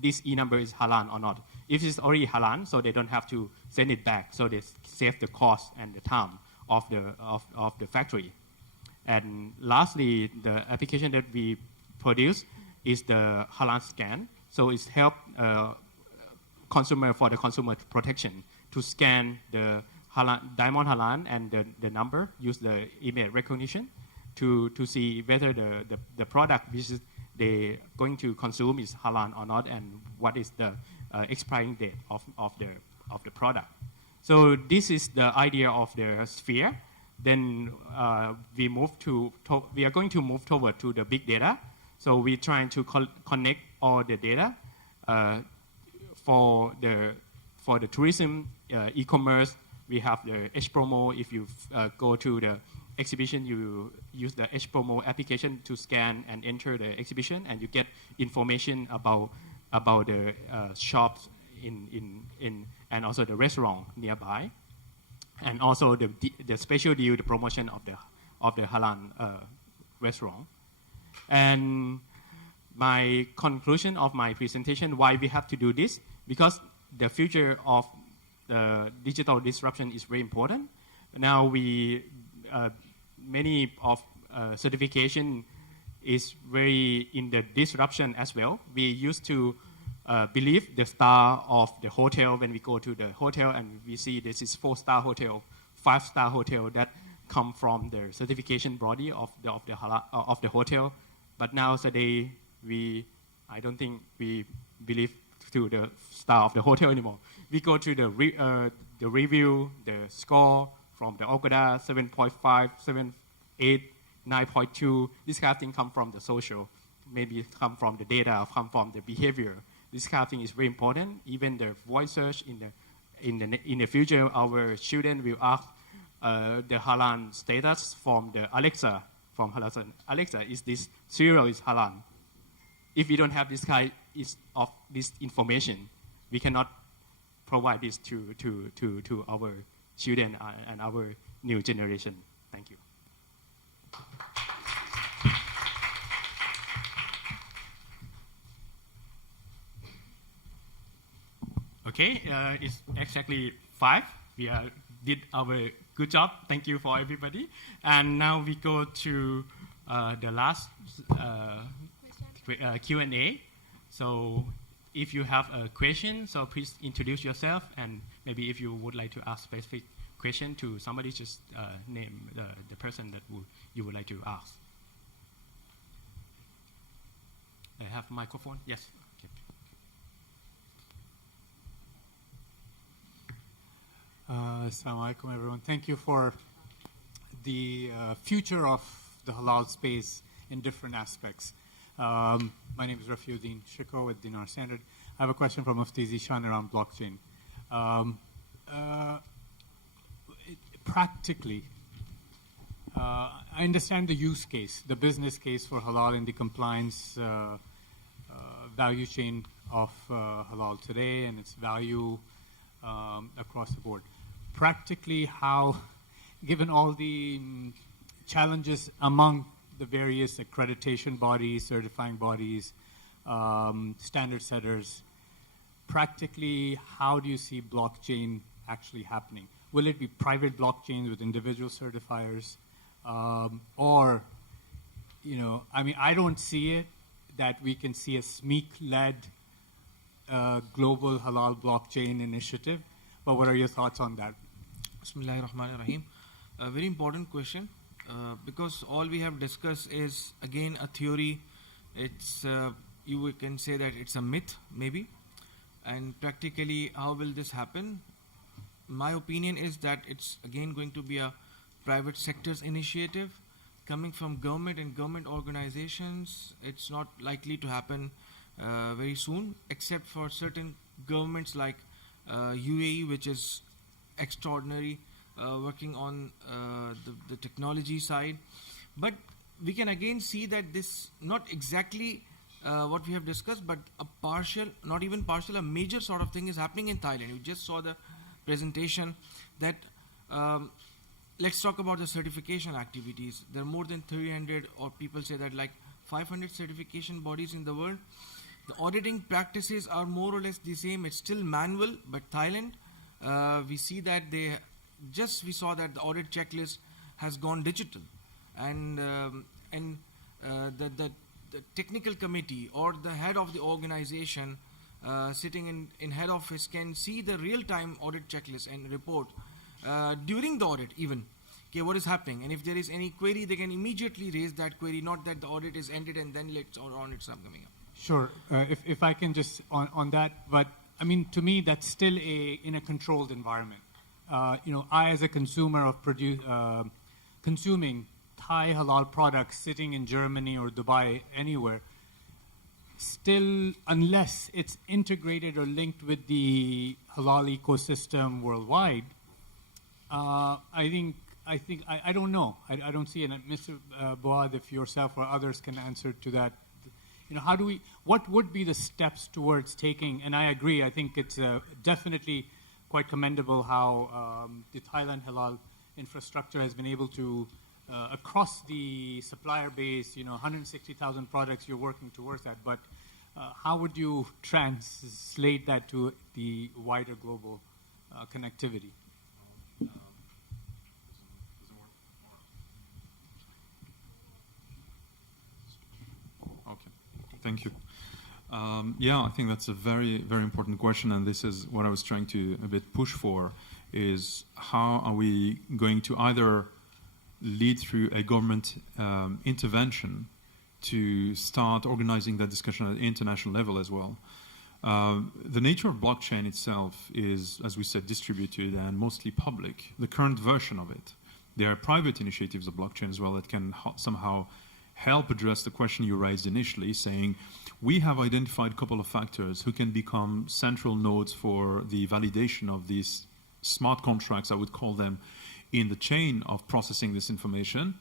this E number is halal or not. If it's already halal, so they don't have to send it back, so they save the cost and the time of the factory. And lastly, the application that we produce is the halal scan. So it's help consumer for the consumer protection to scan the halal, diamond halal and the number, use the image recognition to see whether the product which they going to consume is halal or not, and what is the expiring date of the product. So this is the idea of the sphere then we are going to move toward to the big data. So we're trying to connect all the data for the tourism, e-commerce. We have the H-Promo. If you go to the exhibition, you use the H-Promo application to scan and enter the exhibition, and you get information about the shops and also the restaurant nearby, and also the special deal, the promotion of the halal restaurant. And my conclusion of my presentation, why we have to do this, because the future of digital disruption is very important. Now many of certification is very in the disruption as well. We used to believe the star of the hotel when we go to the hotel and we see this is 4-star hotel, 5-star hotel that come from the certification body of the hotel. But now today I don't think we believe to the star of the hotel anymore. We go to the review, the score from the Agoda, 7.5, 7.8, 9.2. This kind of thing come from the social, maybe come from the data, come from the behavior. This kind of thing is very important. Even the voice search in the future, our children will ask the halal status from the Alexa, from Halal. Alexa, is this cereal is halal? If we don't have this kind of this information, we cannot provide this to our children and our new generation. Thank you. Okay, it's exactly 5. We did our good job. Thank you for everybody. And now we go to the last Q&A. So if you have a question, so please introduce yourself, and maybe if you would like to ask specific question to somebody, just name the person that you would like to ask. I have a microphone. Yes. Okay. Assalamu alaikum, everyone. Thank you for the future of the halal space in different aspects. My name is Rafiuddin Shiko with Dinar Standard. I have a question for Mufti Zeeshan around blockchain. Practically, I understand the use case, the business case for halal and the compliance value chain of halal today and its value across the board. Practically, how, given all the challenges among the various accreditation bodies, certifying bodies, standard setters, practically, how do you see blockchain actually happening? Will it be private blockchains with individual certifiers? Or, I mean, I don't see it that we can see a SMEEC-led global halal blockchain initiative. But what are your thoughts on that? Bismillahirrahmanirrahim. A very important question because all we have discussed is again a theory. It's you can say that it's a myth maybe, and practically how will this happen? My opinion is that it's again going to be a private sector's initiative coming from government and government organizations. It's not likely to happen very soon, except for certain governments like UAE, which is extraordinary, working on the technology side. But we can again see that this not exactly what we have discussed, but a partial, not even partial, a major sort of thing is happening in Thailand. We just saw the presentation that let's talk about the certification activities. There are more than 300, or people say that like 500 certification bodies in the world. The auditing practices are more or less the same. It's still manual, but Thailand, we see that we saw that the audit checklist has gone digital, and the technical committee or the head of the organization sitting in head office can see the real-time audit checklist and report during the audit even. Okay, what is happening? And if there is any query, they can immediately raise that query, not that the audit is ended and then later on it's coming up. Sure. If I can just on that, but I mean, to me, that's still in a controlled environment. I, as a consumer of consuming Thai halal products sitting in Germany or Dubai, anywhere, still, unless it's integrated or linked with the halal ecosystem worldwide, I don't know. I don't see it. And Mr. Bouaoud, if yourself or others can answer to that, what would be the steps towards taking, and I agree, I think it's definitely quite commendable how the Thailand halal infrastructure has been able to, across the supplier base, 160,000 products, you're working towards that, but how would you translate that to the wider global connectivity? Thank you. I think that's a very, very important question, and this is what I was trying to a bit push for, is how are we going to either lead through a government intervention to start organizing that discussion at the international level as well. The nature of blockchain itself is, as we said, distributed and mostly public. The current version of it. There are private initiatives of blockchain as well that can somehow help address the question you raised initially, saying we have identified a couple of factors who can become central nodes for the validation of these smart contracts, I would call them, in the chain of processing this information,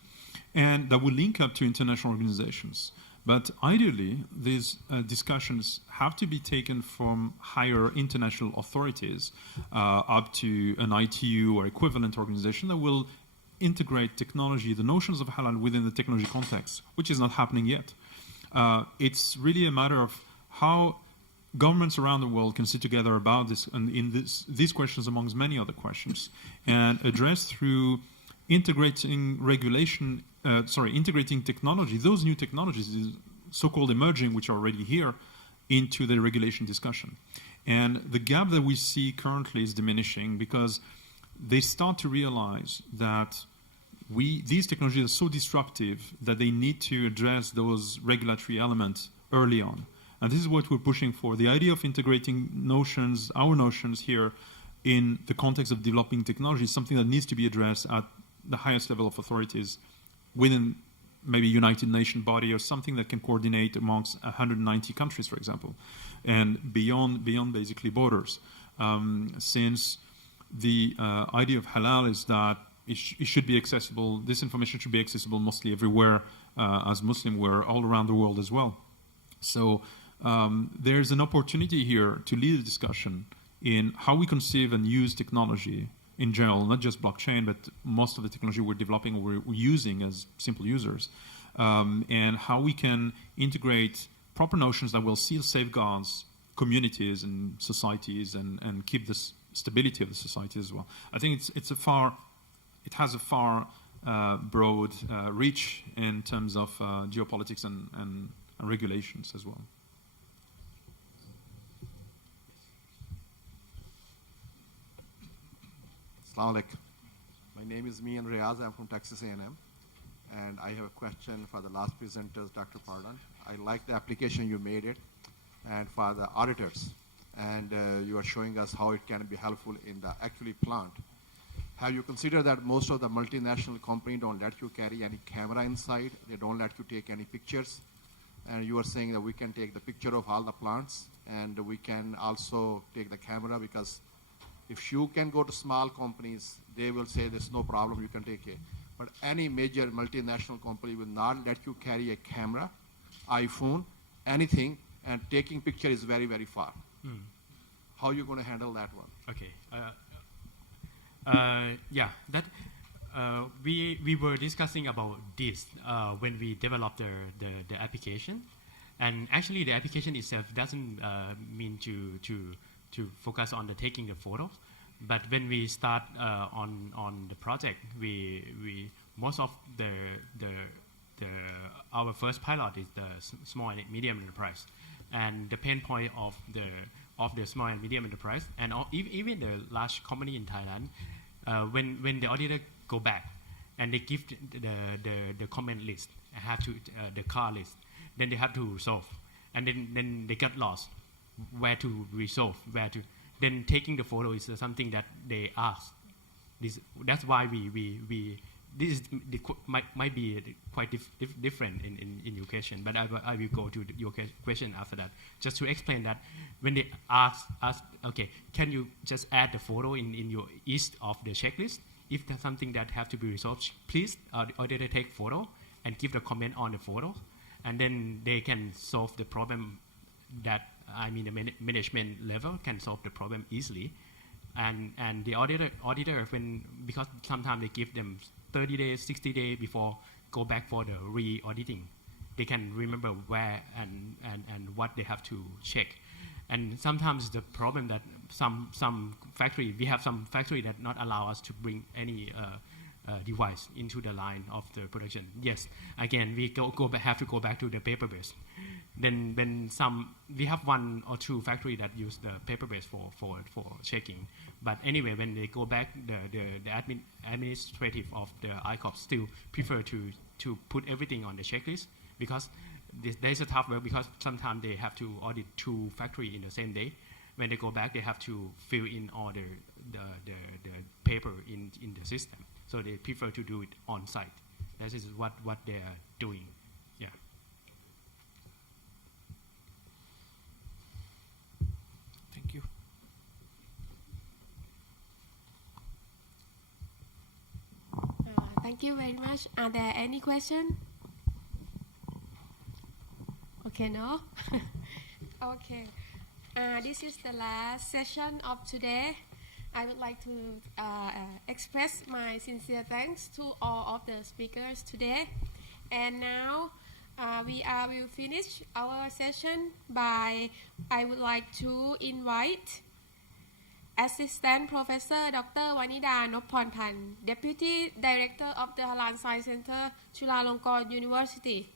and that will link up to international organizations. But ideally, these discussions have to be taken from higher international authorities up to an ITU or equivalent organization that will integrate technology, the notions of halal within the technology context, which is not happening yet. It's really a matter of how governments around the world can sit together about this and these questions amongst many other questions and address through integrating integrating technology, those new technologies, so-called emerging, which are already here, into the regulation discussion. And the gap that we see currently is diminishing because they start to realize that these technologies are so disruptive that they need to address those regulatory elements early on. And this is what we're pushing for. The idea of integrating notions, our notions here, in the context of developing technology is something that needs to be addressed at the highest level of authorities within maybe United Nations body or something that can coordinate amongst 190 countries, for example, and beyond basically borders. Since the idea of halal is that it should be accessible, this information should be accessible mostly everywhere as Muslim, we're all around the world as well. So there's an opportunity here to lead a discussion in how we conceive and use technology in general, not just blockchain, but most of the technology we're developing or we're using as simple users, and how we can integrate proper notions that will seal safeguards communities and societies and keep this stability of the society as well. I think it has a far broad reach in terms of geopolitics and regulations as well. Assalamu alaikum. My name is Mian Riaz. I'm from Texas A&M. And I have a question for the last presenters, Dr. Pradorn. I like the application you made it, and for the auditors. And you are showing us how it can be helpful in the actually plant. Have you considered that most of the multinational companies don't let you carry any camera inside? They don't let you take any pictures. And you are saying that we can take the picture of all the plants, and we can also take the camera, because if you can go to small companies, they will say there's no problem, you can take it. But any major multinational company will not let you carry a camera, iPhone, anything, and taking picture is very, very far. How are you going to handle that one? Okay. We were discussing about this when we developed the application, and actually the application itself doesn't mean to focus on the taking the photos, but when we start on the project, we most of our first pilot is the small and medium enterprise, and the pain point of the small and medium enterprise, and even the large company in Thailand, when the auditor go back and they give the comment list, the car list, then they have to resolve, and then they get lost where to resolve, then taking the photo is something that they ask. That's why this is might be quite different in your question, but I will go to your question after that. Just to explain that when they ask, okay, can you just add the photo in your each of the checklist? If there's something that have to be resolved, please, or they take photo and give the comment on the photo, and then they can solve the problem that, I mean, the management level can solve the problem easily. And the auditor, when, because sometimes they give them 30 days, 60 days before go back for the re-auditing, they can remember where and what they have to check. And sometimes the problem that some factory, we have some factory that not allow us to bring any device into the line of the production. Yes, again, we have to go back to the paper base. Then when we have one or two factory that use the paper base for checking. But anyway, when they go back, the administrative of the ICOP still prefer to put everything on the checklist, because there's a tough work, because sometimes they have to audit two factory in the same day. When they go back, they have to fill in all the paper in the system. So they prefer to do it on site. That is what they are doing. Yeah. Thank you. Thank you very much. Are there any questions? Okay, no? Okay. This is the last session of today. I would like to express my sincere thanks to all of the speakers today. And now we will finish our session by, I would like to invite Assistant Professor Dr. Wanida Noppornpan, Deputy Director of the Halal Science Center, Chulalongkorn University,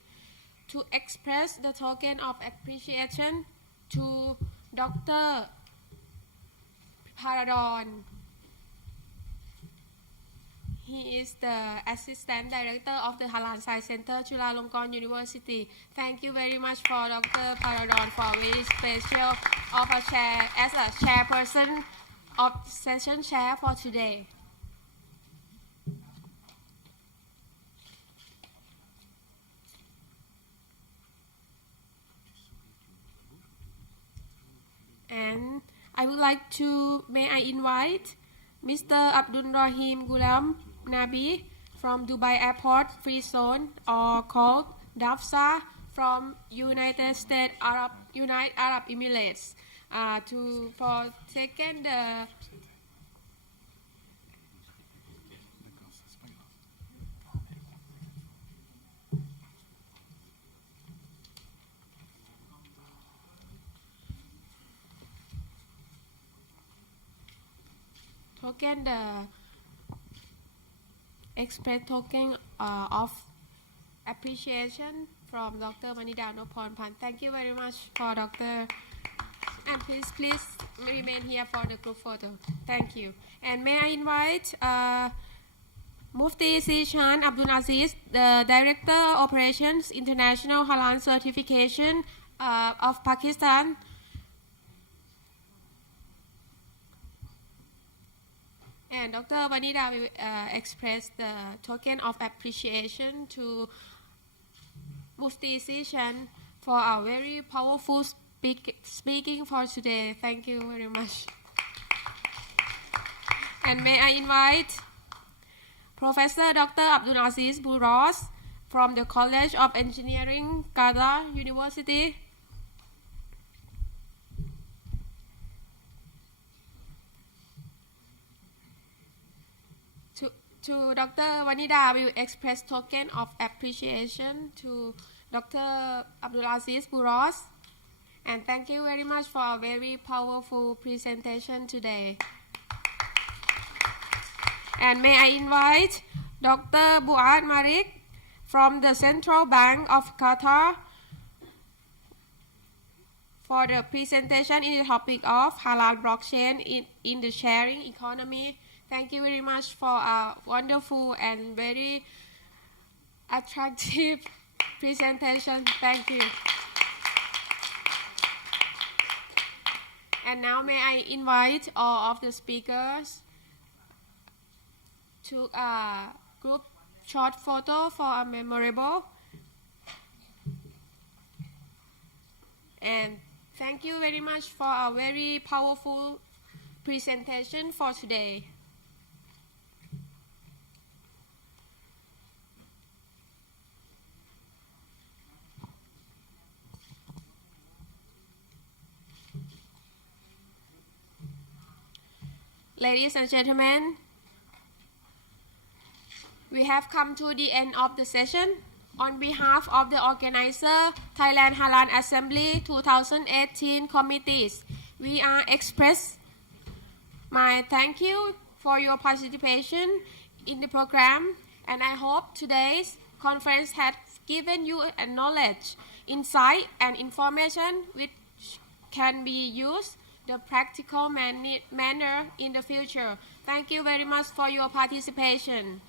to express the token of appreciation to Dr. Pradorn. He is the Assistant Director of the Halal Science Center, Chulalongkorn University. Thank you very much for Dr. Pradorn for very special of a chair as a chairperson of session chair for today. And I would like to, may I invite Mr. Abdul Rahim Gulam Nabi from Dubai Airport Free Zone, or called DAFSA, from United Arab Emirates, for taking the express token of appreciation from Dr. Wanida Noppornpan. Thank you very much for Dr. And please remain here for the group photo. Thank you. And may I invite Mufti Zeeshan Abdulaziz, the Director Operations International Halal Certification of Pakistan, and Dr. Wanida will express the token of appreciation to Mufti Zeeshan for our very powerful speaking for today. Thank you very much. And may I invite Professor Dr. Abdelaziz Bouras from the College of Engineering, Qatar University. To Dr. Wanida will express token of appreciation to Dr. Abdelaziz Bouras. And thank you very much for a very powerful presentation today. And may I invite Dr. Malik from the Central Bank of Qatar for the presentation in the topic of Halal blockchain in the sharing economy. Thank you very much for a wonderful and very attractive presentation. Thank you. And now may I invite all of the speakers to group short photo for a memorable. And thank you very much for a very powerful presentation for today. Ladies and gentlemen, we have come to the end of the session. On behalf of the organizer, Thailand Halal Assembly 2018 committees, we are express my thank you for your participation in the program, and I hope today's conference has given you a knowledge, insight, and information which can be used the practical manner in the future. Thank you very much for your participation.